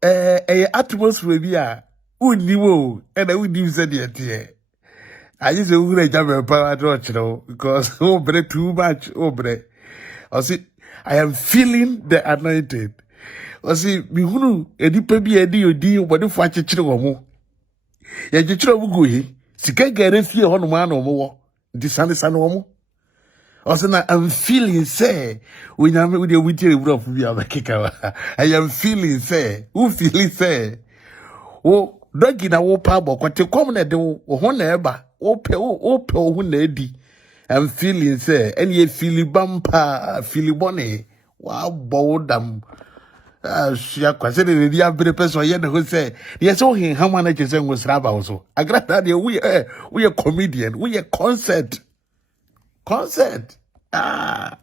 Atmosphere bi a unni wo and I would say the I just wura jam power to because oh bre too much oh bre. I see I am feeling the anointed. I see me who edipa bi edi odi obode fo akekere wo mo. Ya kekere wo go yi sika gare fie ho no ma na wo wo. Di sane wo mo. Also, I'm feeling say when I'm with the I am feeling say who feeling say oh doggy na wo pa bo kwate kom na de wo ho na eba wo pe wo na edi. I'm feeling say any feeling bampa feeling bonny wa bo dam shia kwase de dia bere person ye na ho say yes so hin hama na chese ngusra ba so Agradaa de we a comedian we a concert. Ah.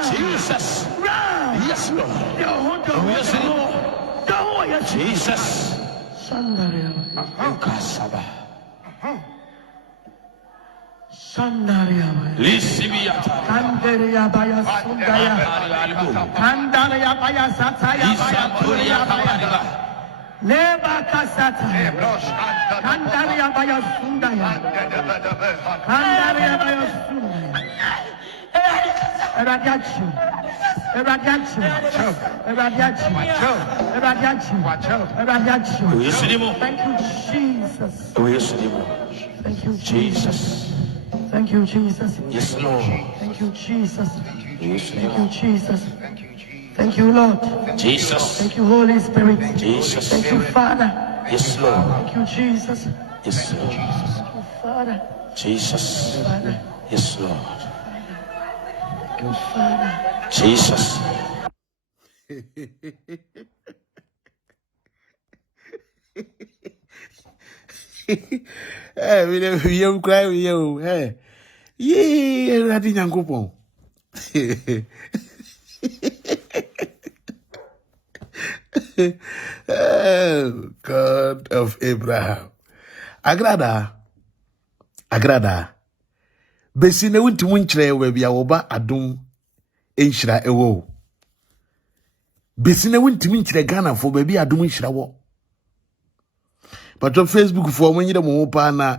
Jesus. Yes, Lord. Jesus. Leba kasata. Kandaria baya sundaya. Kandaria baya sundaya. Eradiachi. Eradiachi. Eradiachi. Eradiachi. Eradiachi. Thank you, Jesus. Thank you, Jesus. Thank you, Jesus. Yes, Lord. Thank you, Jesus. Thank you, Jesus. Thank you, Lord. Jesus. Thank you, Holy Spirit. Jesus. Thank you, Father. Yes, Lord. Thank you, Jesus. Yes, Lord. Thank you, Father. Jesus. Father. Yes, Lord. Thank you, Father. Jesus. We cry with you. Hey. Yeah, Radi Nyankopon. Oh, God of Abraham. Agradaa. Besi ne wunti munchire we bia wo ba adom enhira ewo. Besi ne wunti munchire Ghana fo ba bia adom enhira wo. But on Facebook for when you mo pa na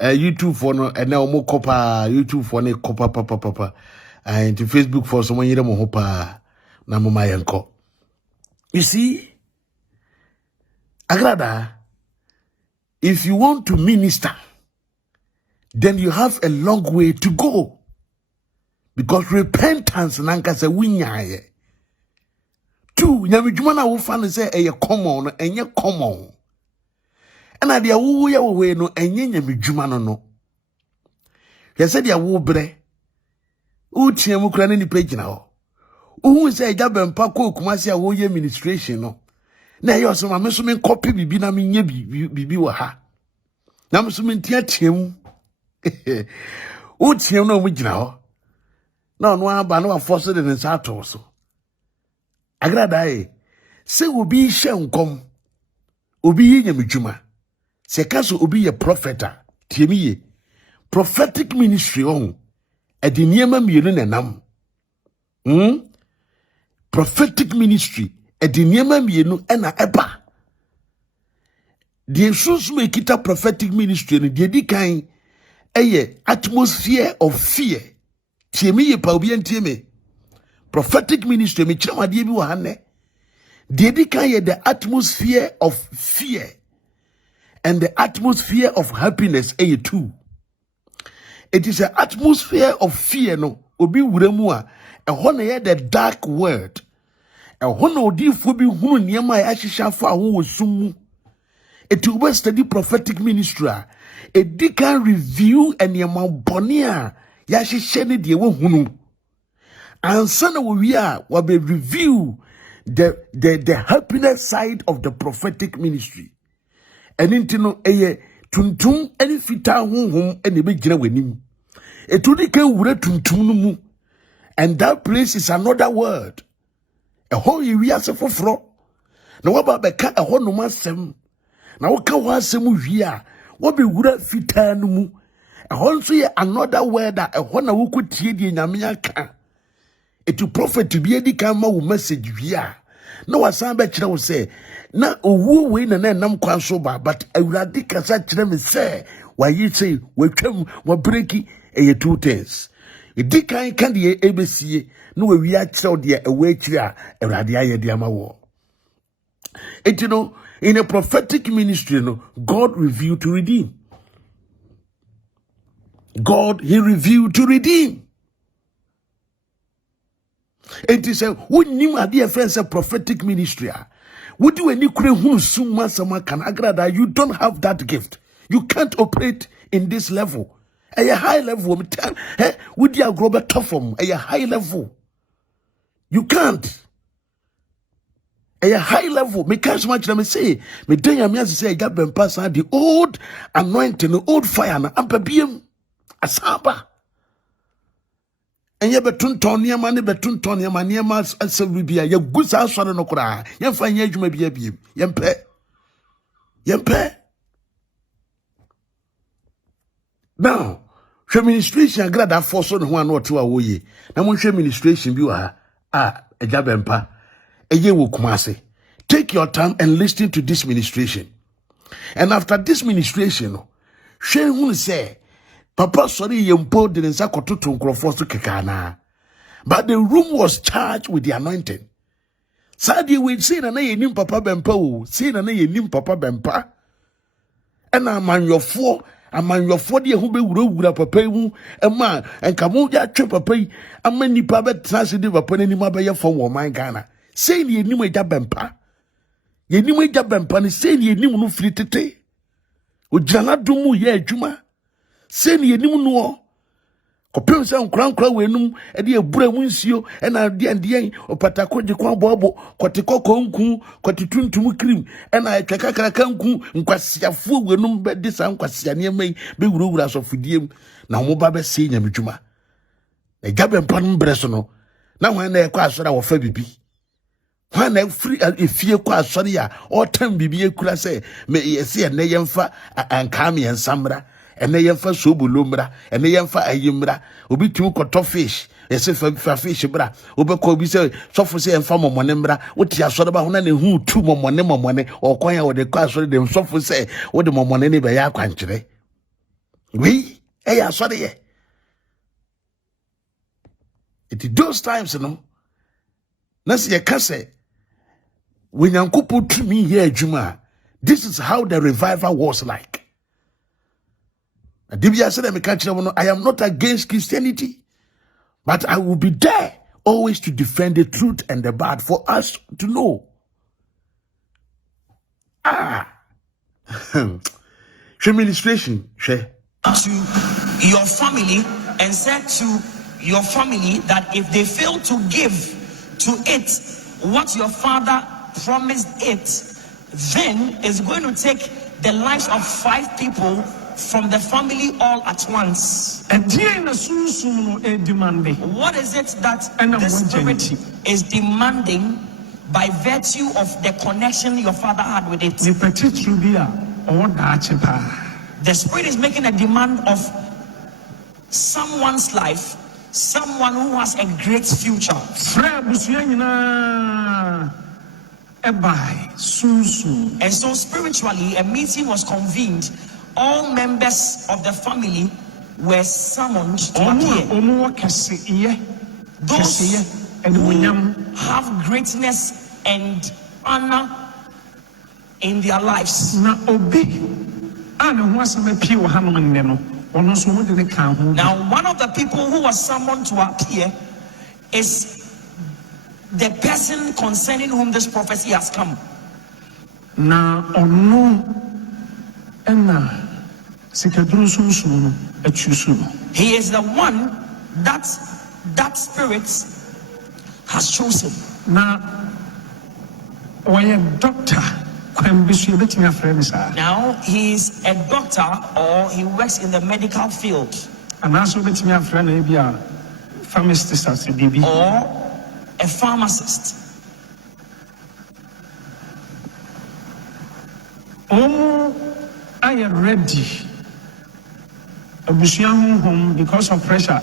YouTube for no and now mo kopa YouTube for ne kopa papa and to Facebook for someone you mo pa na mo mayenko. You see, Agradaa, if you want to minister, then you have a long way to go. Because repentance nanka se winyaye. Two, nyamijuma na wufane se eye common, enye common. Ena dia wu ya we no enye nyamijuma no. Ya se dia wu bre. Utie mu kra ni page na ho. Uhu se Agyapong pa ko Kumasi a wo ye administration no. Na ye osoma me so me copy bibi na me nye bibi wa ha. Na me so me ntia tiam. Utie no mu gina ho. Na no aba na wa force de nsa to so. Agradaa se obi hye nkom. Obi ye nyamedwuma. Se kaso obi ye prophet tiemiye. Prophetic ministry on edi niema mienu nenam. Prophetic ministry edi niema mienu ena eba. Die sunsume kita prophetic ministry no die di kan a atmosphere of fear. Tiemi ye pa obi entieme. Prophetic ministry me chama die bi wo hanne. The atmosphere of fear and the atmosphere of happiness too. It is an atmosphere of fear no obi wuremu a ehɔ na the dark world. Ehɔ na odifo bi hunu niema ya hihya fa ho wosumu. It will study prophetic ministry. It can review and niema ya hihya ne de wo hunu. Ansa na we are will be review the happiness side of the prophetic ministry. And into no tuntum any fita hum and be gina wenim. Etudi ke wure tuntum mu. And that place is another word. A whole year foforo. Na waba beka a ho no masem. Na waka wa asem hia. Wabe wure fita no mu. A ho nso ye another word a ho na wo kotie die nyame aka. Etu prophet to be edi kan ma wo message hia. No wasan be kire wo say na owu we na nam kwan so ba but awurade kasa kire me say wa yi say wa twam wa breaki e two things. Edi kan de ebesie no we wi a kire de e we kire a awurade aye de ama wo. And you know, in a prophetic ministry, God revealed to redeem. God, he revealed to redeem. And he said, "What new idea friends a prophetic ministry? Would you any Agradaa? You don't have that gift. You can't operate in this level. At a high level, would you grow better from a high level? You can't. At a high level, me can't much. Let me say, me then I say I got been pass the old anointing, the old fire, na ampabiem asaba. And ye betun tonia mani betun tonia mani mas asabibia ye gusa sware no kura ye fa ye adwuma bia biem yempe now she administration Agradaa force no ho ano otewa wo ye na mo hwe administration bi wa Agyapong eye wo Kumase. Take your time and listen to this ministration, and after this ministration she who say Papa sorry yempo de nsa kototo nkrofo so kekana. But the room was charged with the anointing. Sadi we say na yenim papa bempa o, say na yenim papa bempa. And amanyofo de hu be wura papa hu ema enka mo ya twe papa yi ama nipa be transi de papa ni ma be ye fo wo man Ghana. Say ni yenim eja bempa. Yenim eja bempa ni say ni yenim no firi tete. O jana dumu ye adwuma. Say ni yenim no kopem se nkran wenum e de ebura mu nsio e na de ande opatako je kwa bobo kotekoko nku kotituntum krim e na twakakara kanku nkwasiafo wenum be de sa nkwasia ne mai be wurawura sofudiem na mo ba be se nyamedwuma e gabe mpan breso no na hwan na e kwa asora wo fa bibi hwan na free efie kwa asora ya o tam bibi ekura se me yesi ne yemfa ankam yensamra ene yemfa sobulomra ene yemfa ayimra obi tu koto fish ese fa fish bra obekọ obi se sofo se yemfa momone mra woti asore ba hona ne hu tu momone okwan ya wode kwa asore dem sofo se wode momone ne be ya kwankyere we ya asore ye it those times no na se yakase wenyankopo tumi ye adwuma. This is how the revival was like. I am not against Christianity, but I will be there always to defend the truth and the bad for us to know. Administration, to your family and said to your family that if they fail to give to it what your father promised it, then it's going to take the lives of 5 people from the family all at once. What is it that the spirit is demanding by virtue of the connection your father had with it? The spirit is making a demand of someone's life, someone who has a great future. And so spiritually, a meeting was convened. All members of the family were summoned to appear. Those who have greatness and honor in their lives. Now, one of the people who was summoned to appear is the person concerning whom this prophecy has come. Now, he is the one that spirit has chosen. Now, doctor. Now he is a doctor or he works in the medical field. And also or a pharmacist. I am ready. Because of pressure.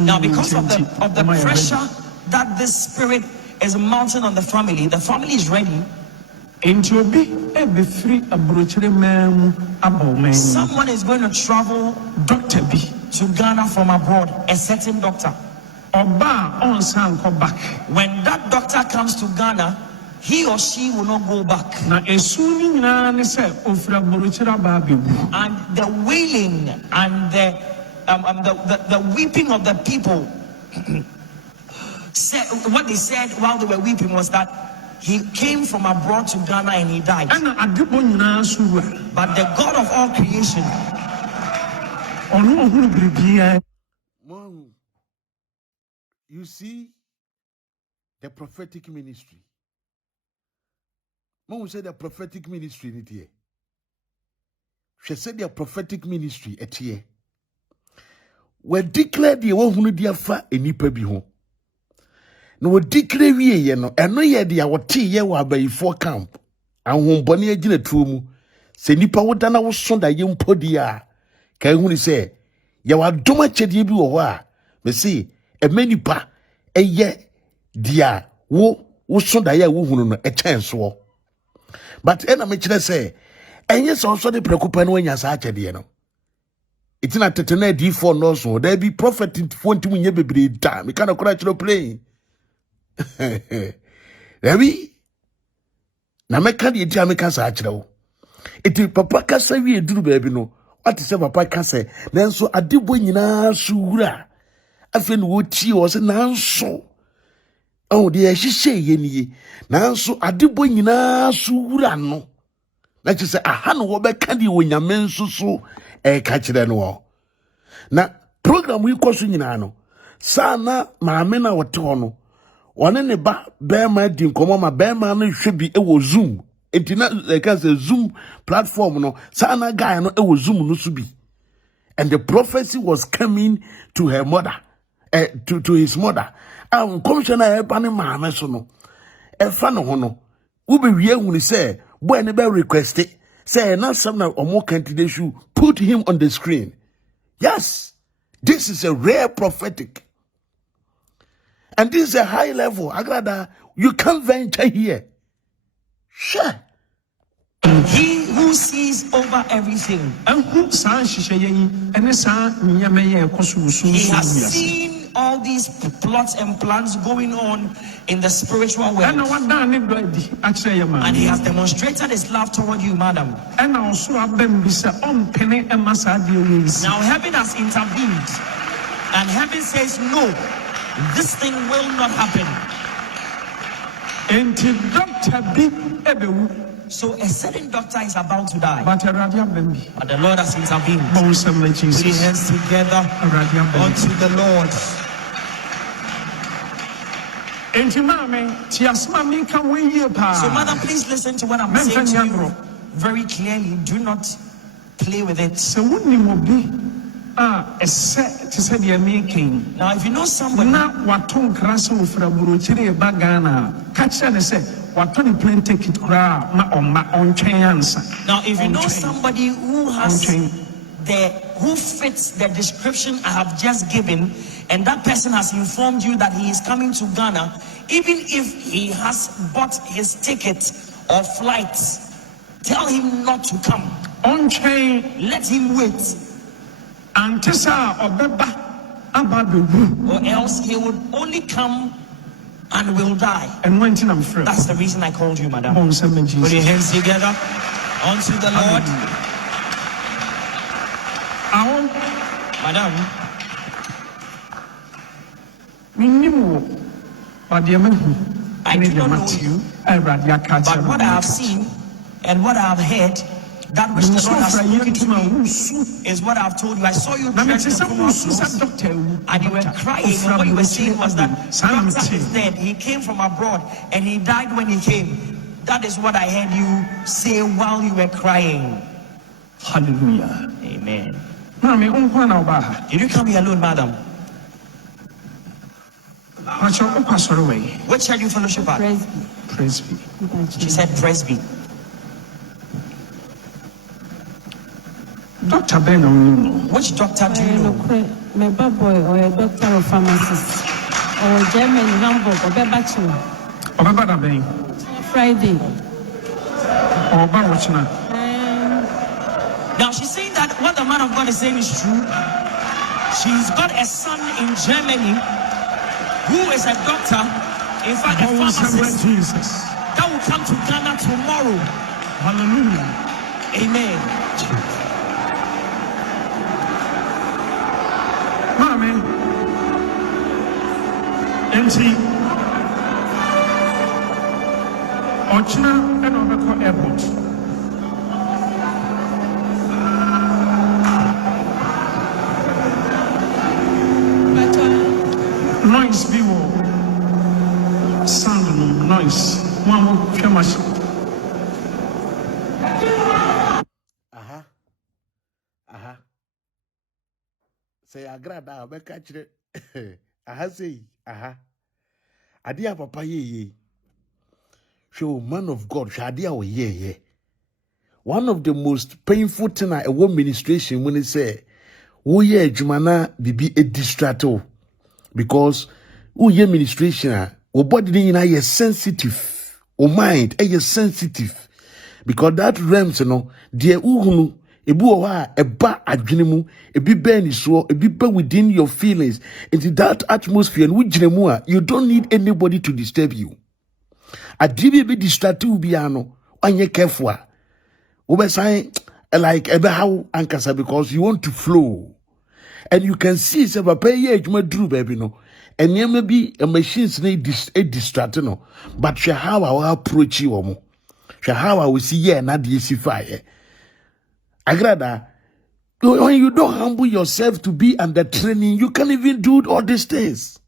Now, because of the pressure that this spirit is mounting on the family is ready. Someone is going to travel to Ghana from abroad, a certain doctor. When that doctor comes to Ghana, he or she will not go back. And the wailing and the weeping of the people what they said while they were weeping was that he came from abroad to Ghana and he died. But the God of all creation, you see the prophetic ministry. Mom said the prophetic ministry in here. She said the prophetic ministry at here. We declare the one who dear fa any pebi home. No, we declare we no, and no ye dia what tea ye wa by 4 camp. And won bonny a gin a true. Say nipa would dana was son that young podia. Can we say, you are doma chedi bi wa? Me see, a many pa, a ye dia, wo son that ye woo a chance war. But ena me say, and yes, also the preocupan when you such a dear. It's not a D4 no so. There be prophet in 20 when you be damn. You cannot correct your playing. Revi na meka de ti ameka sa akire eti papa kasa wi eduru baby no what say papa kasa nanso adebo nyina suwura afi no woti o se nanso oh de ehihye ye ni nanso adebo nyina suwura no na chi say aha no wo be ka de wonyame nso so ka kire no na program wi kwaso nyina no sana maame na wote ho no one ne ba bema di nkomo ma bema no hwe bi e wo Zoom etina like as a Zoom platform no sana guy no e wo Zoom no so bi and the prophecy was coming to her mother to his mother commissioner e ba ne ma so no e fa no ho no wo be wie hu ni say boy ne be request it say na some na omo candidate should put him on the screen. Yes, this is a rare prophetic. And this is a high level. Agradaa, you can't venture here. Sure. He who sees over everything. He has seen all these plots and plans going on in the spiritual world. And he has demonstrated his love toward you, madam. Now heaven has intervened. And heaven says no. This thing will not happen. So a certain doctor is about to die. But the Lord has intervened. Put your hands together unto the Lord. So mother, please listen to what I'm saying to you very clearly. Do not play with it. Now, if you know somebody, now if you know somebody who has who fits the description I have just given, and that person has informed you that he is coming to Ghana, even if he has bought his ticket or flights, tell him not to come. Let him wait. Antisa obeba ababewu. Or else he would only come and will die. And when I'm free. That's the reason I called you, madam. Put your Put your hands together unto the Lord. Madam. I do not know you, but what I have seen and what I have heard, that which the Lord has spoken to me is what I have told you. I saw you dressed in funeral clothes, and you were crying, and what you were saying was that doctor is dead. He came from abroad and he died when he came. That is what I heard you say while you were crying. Hallelujah. Amen. Did Did you come here alone, madam? Which church you fellowship at? Presby. She said Presby. Dr. Ben, which doctor do you know? My bad boy or a doctor of pharmacist or German Hamburg or bachelor. Friday. Now she's saying that what the man of God is saying is true. She's got a son in Germany who is a doctor, in fact a pharmacist, that will come to Ghana tomorrow. Hallelujah. Amen. Mommy, MC, Ochina and Overco Airport. Noise be sound noise. One more famous. Say Agradaa, be catch it. Say, Adia papa ye. Show man of God, Shadia o ye. One of the most painful thing a woman ministration when they say, oh yeah, Jumana be a distractor. Because your administration, your body is sensitive, your mind is sensitive. Because that realms, dear uhunu, ebuwa, eba adwinemu, ebi ben so, ebi be within your feelings, into that atmosphere, and which you don't need anybody to disturb you. Adibi be distracted ubiano, anye careful. Ube saying like ebe how ankasa because you want to flow. And you can see, say, papa, yeah, you might do, baby, no. And there may be a machine's distracted, no. But how I will approach you, omo. How I will see, yeah, not the fire. Agradaa, when you don't humble yourself to be under training, you can't even do all these things.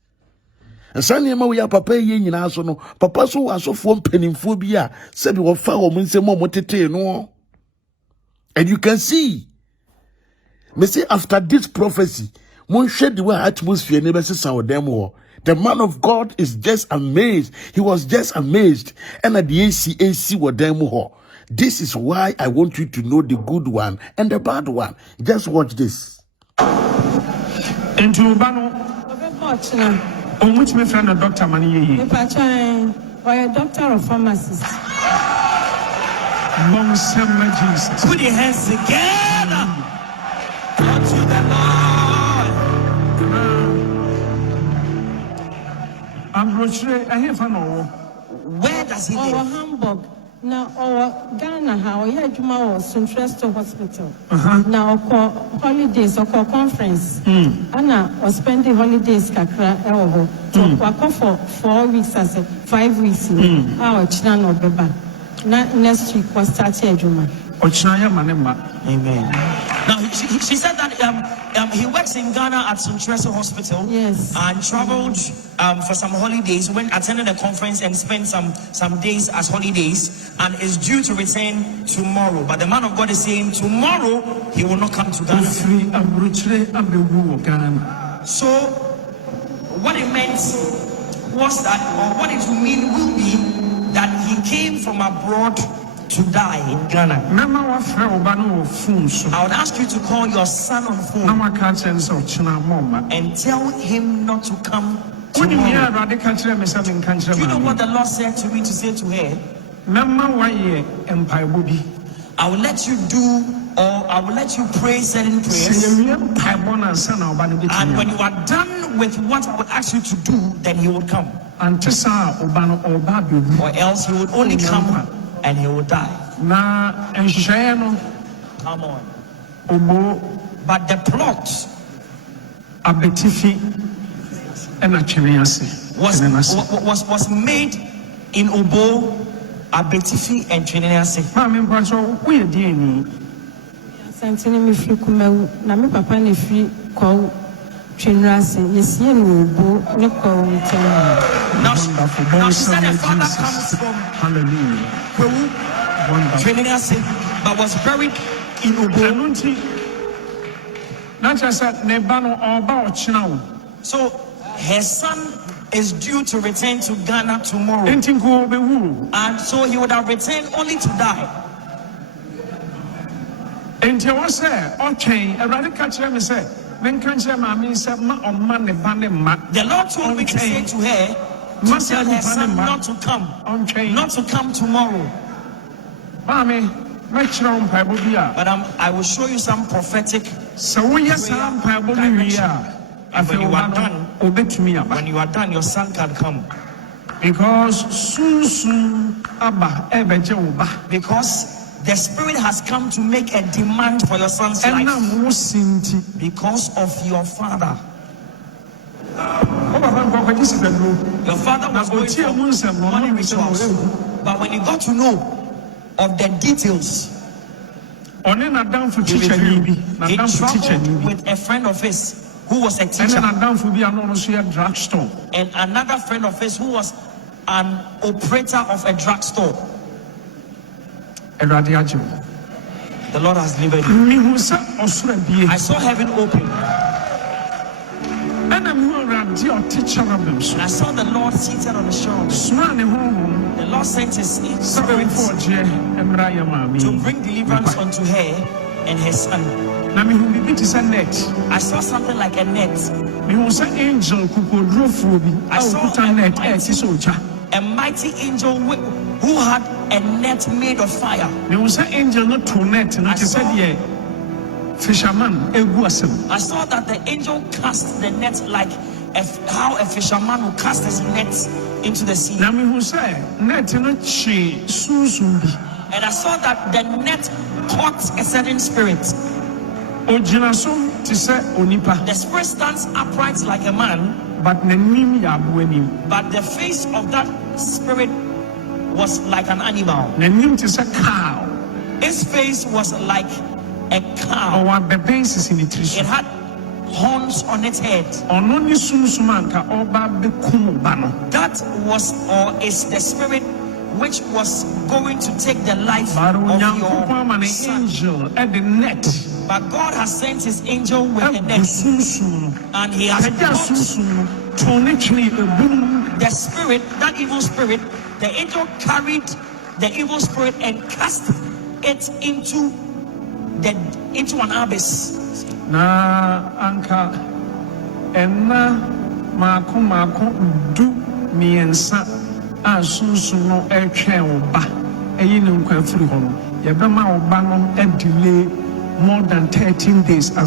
And Sunday, we are papa, yeah, so no. Papa, so was so form penning phobia, said we were far woman, say, more tete, no. And you can see. Me say after this prophecy, mon shed the way atmosphere never says our demo. The man of God is just amazed. He was just amazed. And at the AC were demo. This is why I want you to know the good one and the bad one. Just watch this. Into Bano, on which my friend a doctor money. Or a doctor of pharmacist. Jesus. Put your hands together. Unto the Lord. I'm Roche. I have no. Where does he live? Or Hamburg. Now, or Ghana, how you had Juma or Central Hospital. Now, or holidays or conference. Anna or spending holidays, Kakra, Elbow. So, Kwaku for 4 weeks, as 5 weeks. Our China or Beba. Next week was started Juma. Amen. Now she said that he works in Ghana at Central Hospital. Yes. And traveled for some holidays, attended a conference and spent some days as holidays, and is due to return tomorrow. But the man of God is saying tomorrow he will not come to Ghana. So what it meant was that, or what it will mean will be that he came from abroad to die in Ghana. I would ask you to call your son on phone and tell him not to come tomorrow. Do you know what the Lord said to me to say to her? I will let you do or I will let you pray certain prayers. And when you are done with what I would ask you to do, then he would come. Or else he would only come and he would die. Come on. But the plot was made in Obo, Abetifi, and Trinidad. Santini mi fi kumewu na mi papa ne fi ko Trinidad. Yes, ye no Obo ne ko ntena. Now she said her father comes from Kwaku, Trinidad, but was buried in Obo. So her son is due to return to Ghana tomorrow, and so he would have returned only to die. The Lord told me to say to her, to tell her son not to come tomorrow. But I will show you some prophetic direction. And when you are done, your son can come. Because the Spirit has come to make a demand for your son's life. Because of your father. Your father was going for money rituals. But when you got to know of the details, he traveled with a friend of his who was a teacher, and another friend of his who was an operator of a drugstore. The Lord has delivered you. I saw heaven open, and I saw the Lord seated on the shoulders. The Lord sent his Spirit to bring deliverance unto her and her son. I saw something like a net. I saw a mighty angel who had a net made of fire. I saw that the angel cast the net like how a fisherman will cast his net into the sea. And I saw that the net caught a certain spirit. The spirit stands upright like a man, but the face of that spirit was like an animal. Its face was like a cow. It had horns on its head. That was or is the spirit which was going to take the life of your son. But God has sent his angel with a net, and he has the spirit, that evil spirit. The angel carried the evil spirit and cast it into an abyss. More than 13 days and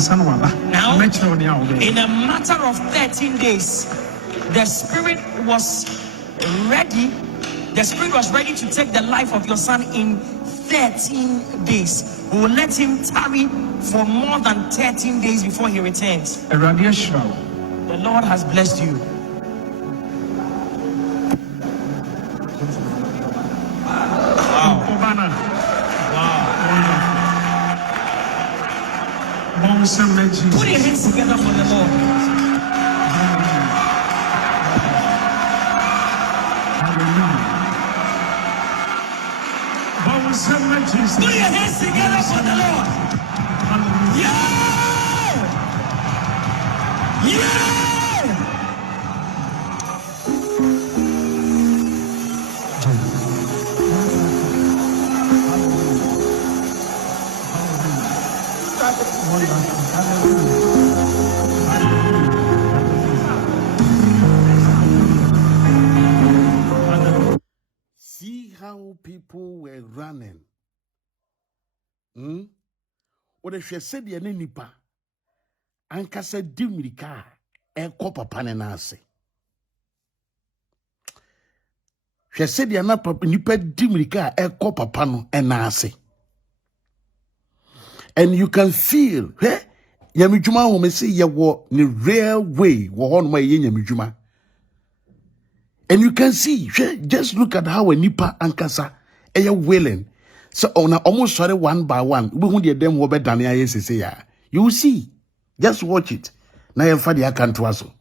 now, in a matter of 13 days, the spirit was ready. The spirit was ready to take the life of your son in 13 days. We will let him tarry for more than 13 days before he returns. The Lord has blessed you. Wow. Put your hands together for the Lord. Put your hands together for the Lord. Yeah! Yeah! See how people were running What if she said the nipa? Anka said Dimirika, a copper panenase. She said the nipa Dimirika, a copper pano and nase. And you can feel, hey, Yamijuma, who may say you walk in a rare way, one way in Yamijuma. And you can see, just look at how a nipa ankasa, a willing. So on almost sorry one by one, we won't get them over Dania say, you will see. Just watch it. Now you're funny, I can't trust you.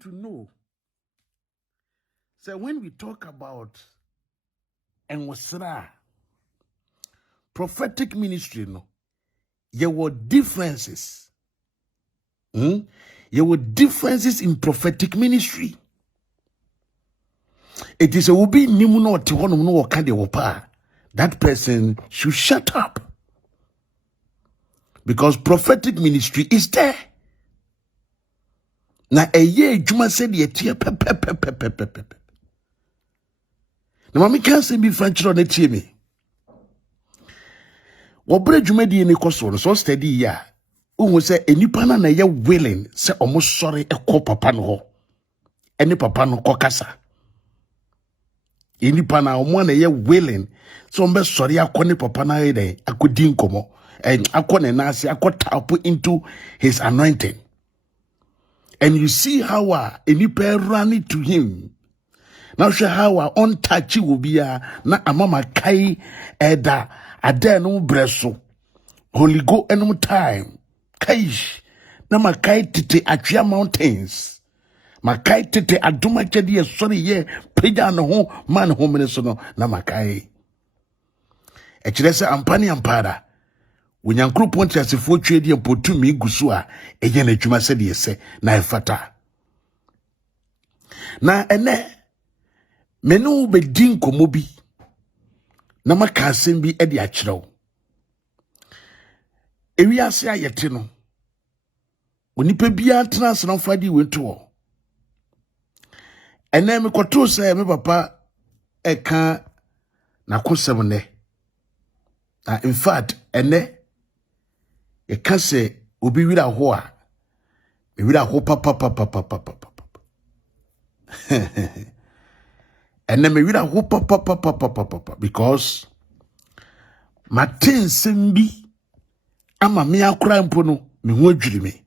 to know. So when we talk about Enwosra, prophetic ministry, no, there were differences. There were differences in prophetic ministry. It is a ubi nimuno tihono no wakande wapa. That person should shut up. Because prophetic ministry is there. Na eye juma said ye tia pe. Na mami can't say be French on it me. Wobre juma di ni koso so steady ya. Uhu say enipa na ye willing say almost sorry e ko papa no ho. Eni papa no kokasa. Enipa na omo na ye willing so mbe sorry akoni papa na ye dey akodi nkomo. And akone nasi tap into his anointing. And you see how enipa run to him. Now show how untouchy will be na amama kai eda adeno breso. Holy go enum time. Kaish na makai tete atwea mountains. Makai tete aduma chedi sorry ye peja no ho man ho mene no na makai. Ekire se ampani ampara. Unyankuru ponti asifo twedi empotumi gusu a eye na adwuma se de se na efata. Na ene menu be din komo bi na maka asem bi e de akyerew. Ewi ase ayete no. Onipa bia tena asena fadi weto. Ene me koto se me papa eka na kosem ne. In fact, ene ye can say obi wira ho a me wira ho papa and then me wira ho papa because matin sembi ama me akura mpo no me ho adwiri me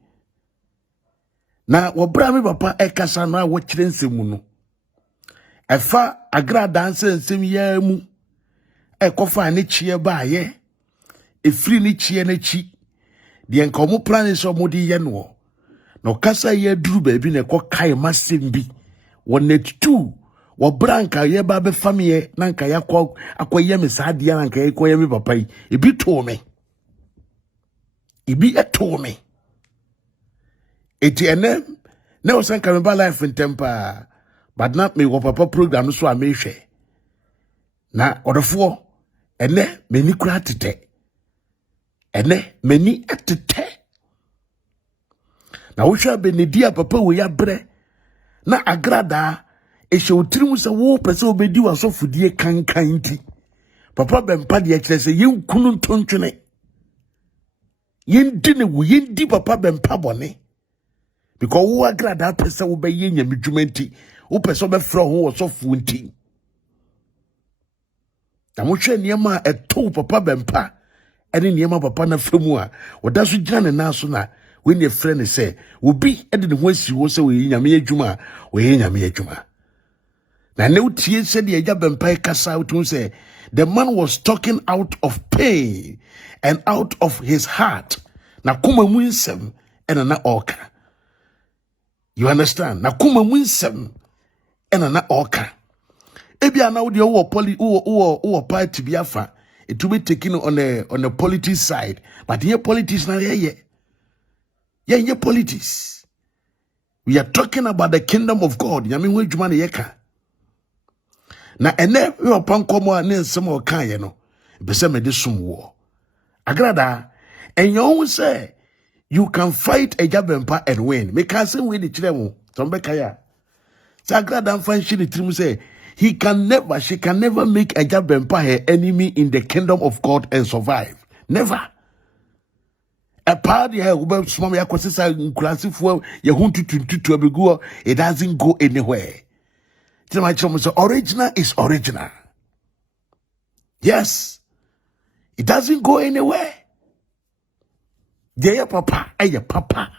na wobra me papa ekasa na wo kire nsemu no efa Agradaa nsem ya mu ekofa ne chie ba ye efiri ne chie na chi de enka omo plan so mo di ye no no kasa ye duru ba bi na ekokai masem bi wonet 2 wo branka ye ba be famie na nka akoye me saade ya nka ye koye me papa yi ebi to me ebi eto me eti ene na o san ka me ba life in temper but not me wo papa program so a me hwe na odofo ene meni kura tete ene meni atete na wo hwa benedia papa wo ya bre na Agradaa ehye otirim se wo pese obedi wasofudie kankan ti papa bempa de kire se yenkunu ntontwene yendi ne wo yendi papa bempa bone because wo Agradaa pese wo be yenyame dwumanti wo pese be fro ho wasofu nti na mo hwe niema eto papa bempa ene niema papa na famu a woda so gina ne na so na when your friend say obi ede ne ho asi wo se wo yenyame adwuma wo yenyame adwuma na ne utie se de agya bempa kasa utun say the man was talking out of pain and out of his heart na kuma mu nsem ena na oka. You understand? Na kuma mu nsem ena na oka. Ebi ana wo de wo party biafa it will be taken on a politics side but here politics na yeah politics. We are talking about the kingdom of God. Nyame ho adwuma na yeka. Na ene we opan komo a ne nsem o kan ye no. Bese me de sum wo. Agradaa enyo say you can fight Agyapong and win. Me can say we the chire wo. Tombeka ya. Sa Agradaa fanshi the trim say she can never make Agyapong her enemy in the kingdom of God and survive. Never. A party here will small ya kwasisa nkurasifo ye huntutuntutu abegu it doesn't go anywhere. My chum say original is original. Yes. It doesn't go anywhere. Dear papa, papa.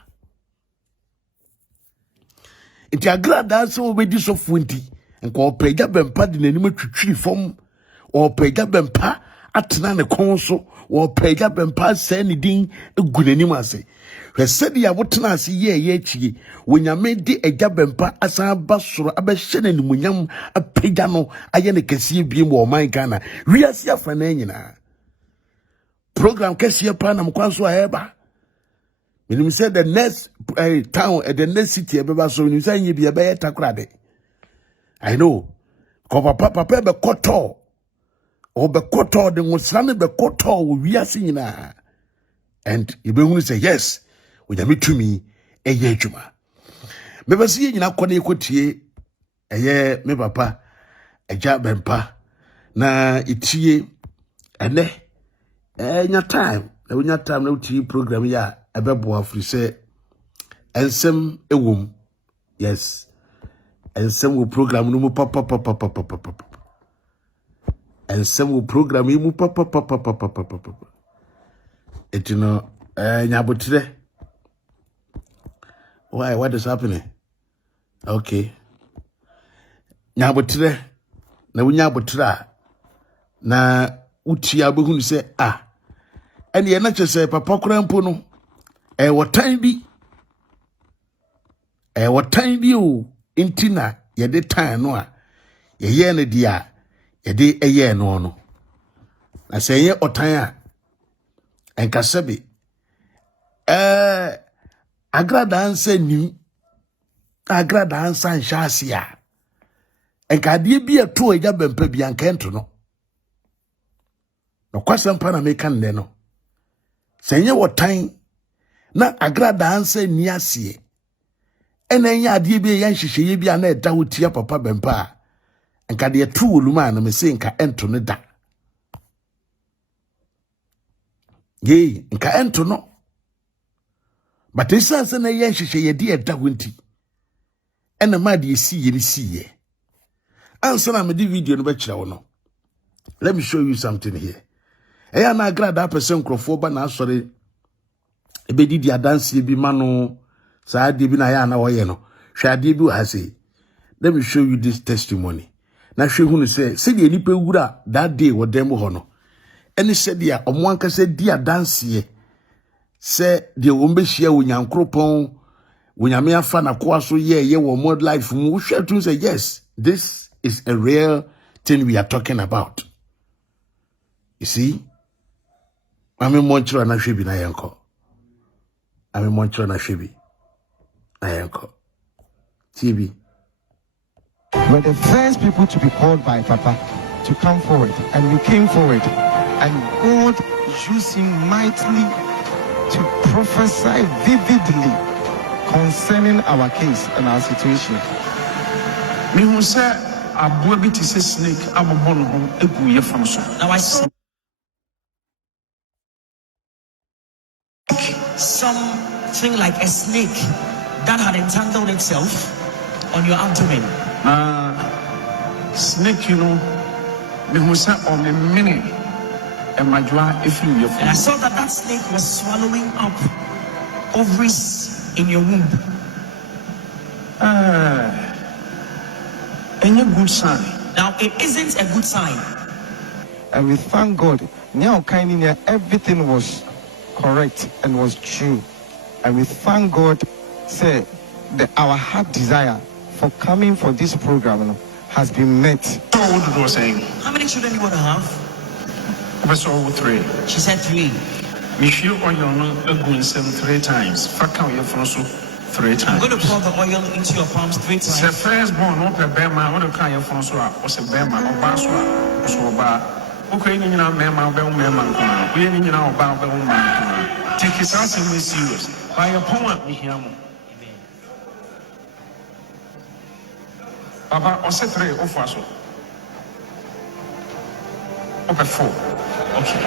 It's a glad dance over this of winty and call Agyapong de name twitwi form or Agyapong atena ne kon so wo pagya bempa se ne din egu nanim ase hwese dia wotena ase ye chie wonyame di agya bempa asan ba soro abehye nanimunyam apagya no aye ne kese biem wo man Ghana wiase afa na nyina program kese pa na mkwanso aheba menim say the next town the next city ebeba so menim say nye bia be takrade I know ko papa be koto o be koto de ngosane be koto wo wiase nyina and you be say yes we jami tumi eye adwuma me be say nyina kɔ na ekotie eye me papa agya bempa na itie ene nya time na wonya time na utie program ya ebebo afri say ensem ewom yes ensem wo program no mu papa ensem wo program yi mu papa etino nyabotre why what is happening okay nyabotre na wonya botra na utia behunu se ene ye na kyese papa korampo no wotan bi o intina ye de tan no ye ne dia ye de eye no no na se ye otan enkasabe Agradaa ansa nim Agradaa ansa nhyasia enkade bi eto agya bempa bi ankento no kwasɛmpa na meka nne no sɛ nye wotan na Agradaa ansa ni asie ena nya ade bi ye nhyehyeye bi na ɛda wotia papa bempa enkade eto woluma na me se nka ento no da ye nka ento no but esanse na ye nhyehyeye de ɛda wonti ena ma de esi ye ni siye ansa na me di video no be kira wo no let me show you something here eya na Agradaa person krofo ba na asore ebedi di adanse bi ma no saa de bi na ya na wo ye no hwe ade bi ha sei let me show you this testimony na hwe hu no se de nipa wura that day wo dem ho no eni se de a omo anka se di adanse se de wo mbehia wo nyankropon wo nyame afa na ko aso ye wo mod life mu hwe tun say yes this is a real thing we are talking about. You see, I'm a monster na shebi na yanko. I'm a monster na shebi na yanko. TV. We're the first people to be called by Papa to come forward, and we came forward, and God used him mightily to prophesy vividly concerning our case and our situation. Me who say aboa bi ti say snake abobo no ho egu ye fam so. Now I saw something like a snake that had entangled itself on your abdomen. Snake, you know, me who say on the minute and my joa if you And I saw that snake was swallowing up ovaries in your womb. Any good sign. Now it isn't a good sign. And we thank God. Now, kindly, everything was correct and was true. And we thank God, say that our heart desire for coming for this program has been met. So what did you saying? How many children you want to have? Verse 3. She said 3. If you on your own 3 times, fuck out your front 3 times. I'm going to pour the oil into your palms 3 times. The first born, what a bear man, what a kind of front was a bear man, or baswa, or bar. Okay, you know, man, we ain't know about the woman. Take his house and be serious. By your point, me here. Papa, or say 3 or 4. Okay, 4. Okay.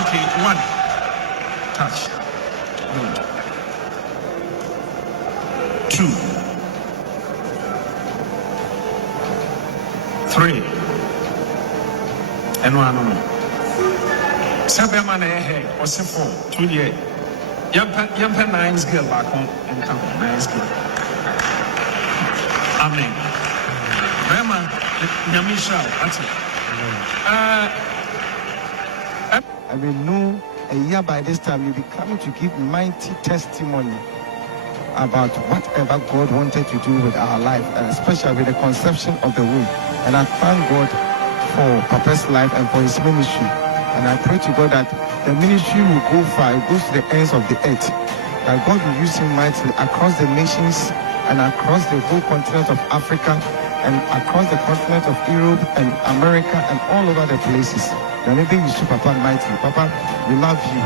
Okay, 1. Touch. Good. 2. 3. And 1 no. 7 man ahead or 4. 2 years. Yampa 9's girl back home and come 9's girl. Amen. Grandma, Yamisha, that's it. And we know a year by this time you'll be coming to give mighty testimony about whatever God wanted to do with our life, and especially with the conception of the womb. And I thank God for Papa's life and for his ministry. And I pray to God that the ministry will go far, it goes to the ends of the earth. That God will use him mightily across the nations and across the whole continent of Africa and across the continent of Europe and America and all over the places. That maybe we should Papa mightily. Papa, we love you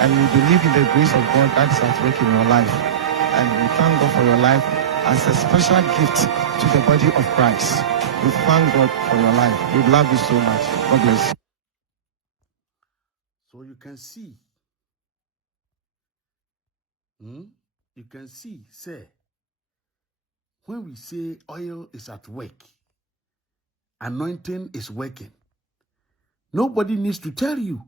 and we believe in the grace of God that is at work in your life. And we thank God for your life as a special gift to the body of Christ. We thank God for your life. We love you so much. God bless you. So you can see, say, when we say oil is at work, anointing is working, nobody needs to tell you.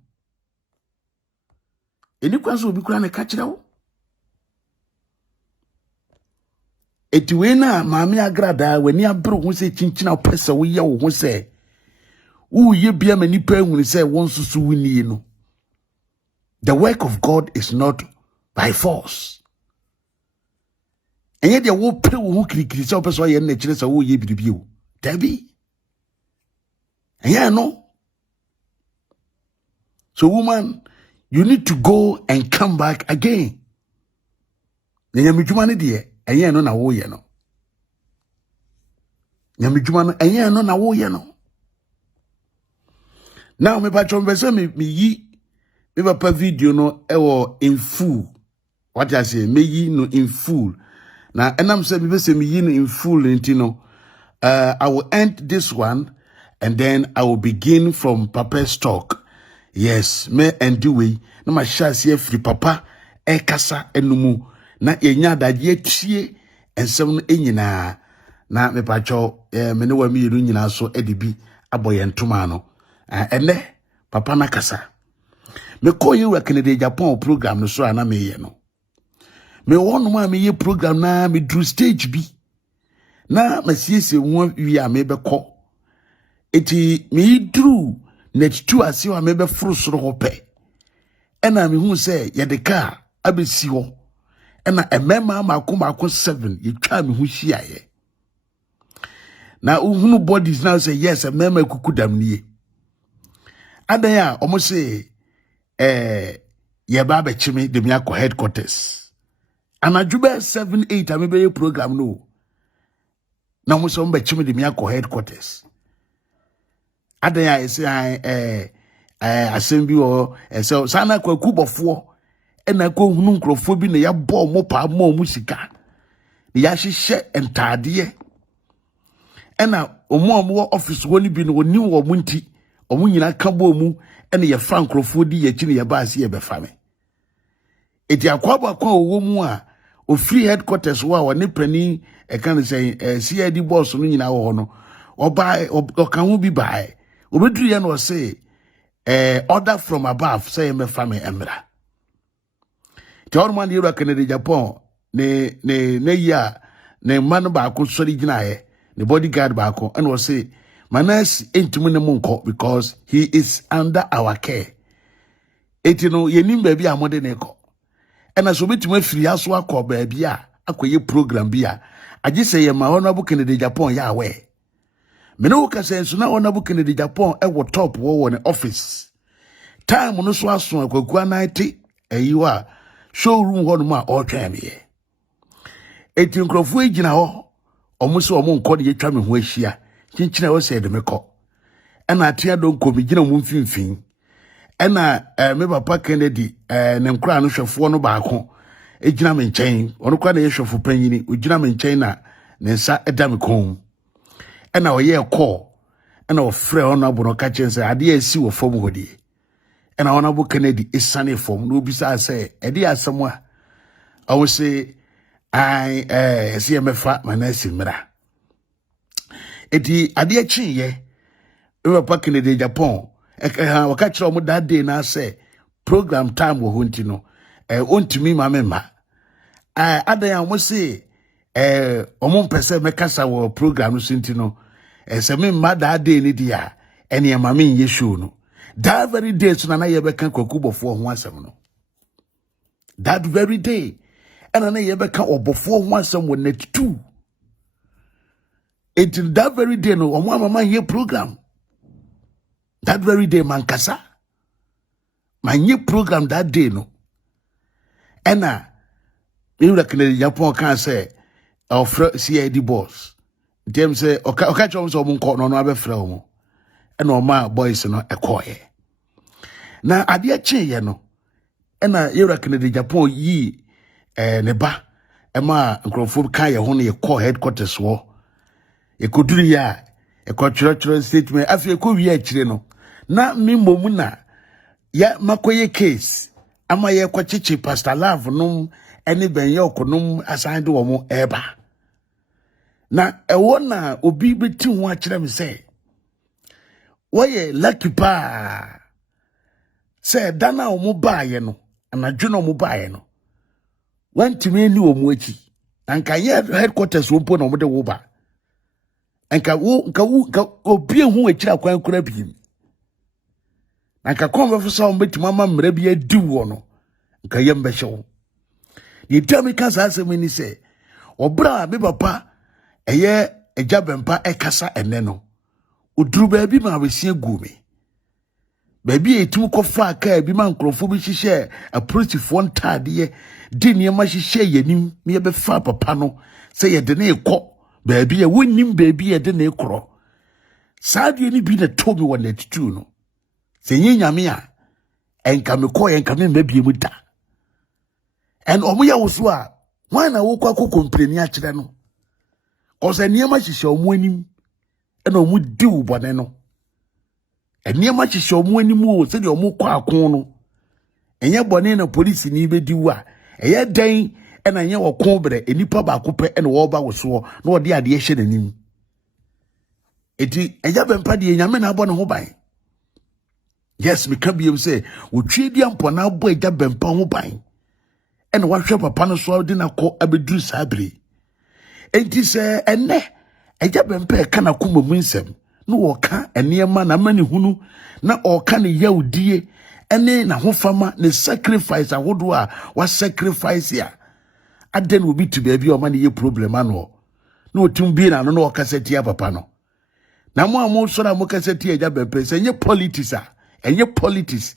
Any question will be crying a catch now. Etiwena mami Agradaa when ya bro who say chinchina pesa we ya wo say wo ye bia mani pa hu say won susu wini no. The work of God is not by force. And yet they will pray who kirikiri say pesa ye na kire say wo ye biribi o. Dabi. And yeah no. So woman, you need to go and come back again. Nyamijuma ne de and yeah no na wo ye no. Nyamijuma no and yeah no na wo ye no. Now me patron be say me yi me papa video no ewo in full. What I say me yi no in full. Now enam say me say me yi no in full intino. I will end this one and then I will begin from Papa's talk. Yes, me and do we na ma share here free papa e kasa enumu na enya da ye tie ensem no enyina na me pacho me ne wa mi yiru nyina so edibi aboye ntoma no ene papa na kasa me call you work in the Agyapong program no so ana me ye no me won ma me ye program na me drew stage bi na ma siese won wi a me be ko eti me drew net two ase wa me be furu soro ho pe ena me hu say ye de car abesi ho ena emema mako 7 ye twa me hu hia ye na uhunu bodies now say yes emema kukudam nie adan ya omo say ye ba be chimi de me akọ headquarters anadwube 7-8 amebe program no na omo so mbe chimi de me akọ headquarters adan ya say assembly or so sana Kwaku bofo ena ko hunu nkrofo bi na ya bo mo pa mo musika ya hihye entade ena omo office woni bi no oni wo munti omo nyina ka bo mu ena ya frankrofo di ya kini ya baase ya befame eti akwaba kwa owo mu a o free headquarters wa woni pani e kan say CID boss no nyina wo no oba o kan hu bi bae obedru ya no say order from above say me fame emra Jorman yura Canada Japan ne ya ne man baako sori ginaye ne bodyguard baako and was say Manasseh entumi ne monko because he is under our care etino yenim ba bi amode ne ko ena so betuma firi aso akọ ba bi a akoye program bi a age say ye ma honorable Canada Japan ya we me no ka say so na honorable Canada Japan e wo top wo ne office time no so aso Kwaku anaiti eyiwa showroom ho no ma o twa me ye eti nkrofo egina ho omo se omo nko de yetwa me ho ahia chinchina wo se de me ko ena atia don ko mi gina mo mfimfin ena me papa Kennedy ne nkura no hwefo no baako egina me nchen ono kwa na ye hwefo panyini ogina me nchen na ne nsa eda me kon ena oye call ena ofre ono abono ka chense ade asi wo fom hodi ena ona bu Kennedy isane fom no bisa say ede asemwa I will say I see me fa Manasseh mra eti ade achi ye we pa Canada Japan waka kire omo that day na say program time wo hunti no ontimi ma memma adan omo say omo mpese mekasa wo program no sinti no se memma that day ni dia ene ma me nye show no that very day so na ye beka Kwaku bofo ho asem no that very day and na ye beka obofo ho asem wo net 2 until that very day no omo mama here program that very day mankasa man ye program that day no and you like Agyapong can say of CID boss them say okay chom so mo nko no no abefra mo and no ma boys no ekoye na ade ache ye no na you like Agyapong yi ne ba ema nkrofo kan ye ho ne ye call headquarters wo e koduru ya e ko chiro statement afi e ko wi akire no na mimmo na ya makoye case ama ye kwa chichi pastor love num eni benye okonum asande wo mo eba na ewo na obi beti ho akire me say woye lucky pa say dana o mo baaye no anadwo no mo baaye no wantimi ni o mo achi anka ye headquarters wo mpo na mo de wo ba anka obi hu akira kwan kura bi anka konwe so mbeti mama mra bi adi wo no nka yem be hyew ni tami kan sa asemi ni se obra be papa eye Agyabempa ekasa ene no oduru ba bi ma wesie gumi ba bi etum kofa ka bi ma nkrofo bi hihye approachfo ntade di ne ma hihye yanim me be fa papa no se ye de ne ekọ ba bi e wonim ba bi ye de ne ekro saade ni bi na to mi won atitu no se nyame a enka me ko enka me mabie mu da and omoya wo so a wan na wo kwa complain a kire no cause eniema hihye omo anim na omo di wo bone no eniema hihye omo anim wo se de omo kwa akon no enye bone na police ni be di wo a eye dan na nye wo kon bre enipa ba kope na wo ba wo so na wo de ade hye nanim eti Agyapong de nyame na abo ne ho ban. Yes, me can be able to say, we trade the ampona boy Agyapong ho ban. And what shop upon us so didn't call Abedu Sabri. And this ene Agyapong can a kuma winsem. No oka and near man a many hunu na or can a yaw dear and then a home farmer the sacrifice a would was sacrifice here. And then will be to be your money problem annual. No tumbina no cassette papano. Na mo so na mo cassette Agyapong say nye politics enye politics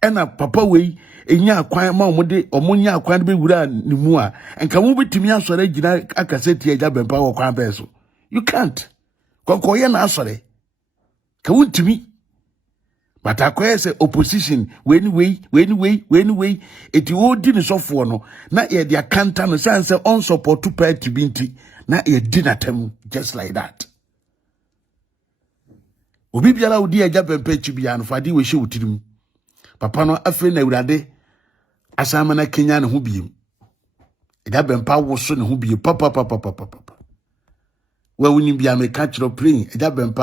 ena papa wei enya akwan ma omode omonya akwan be wura ni mu a enka mo betumi asore gina akaseti Agyapong wo kwan be so you can't konkoye na asore ka wuntumi but akoye say opposition when way eti odi ni sofo no na ye dia kanta no say on support to party binti na ye dinatem just like that. Obi biara odi Agyapong chibia no fadi we hye utirim papa no afre na Awurade asama na Kenya ne ho biem Agyapong wo so ne ho biem papa wa wunim bia me ka kiro praying Agyapong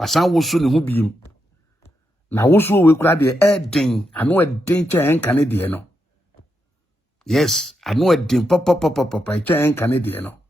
wasan wo so ne ho biem na wo so we kura de den ano den che enka ne de no yes ano den papa che enka ne de no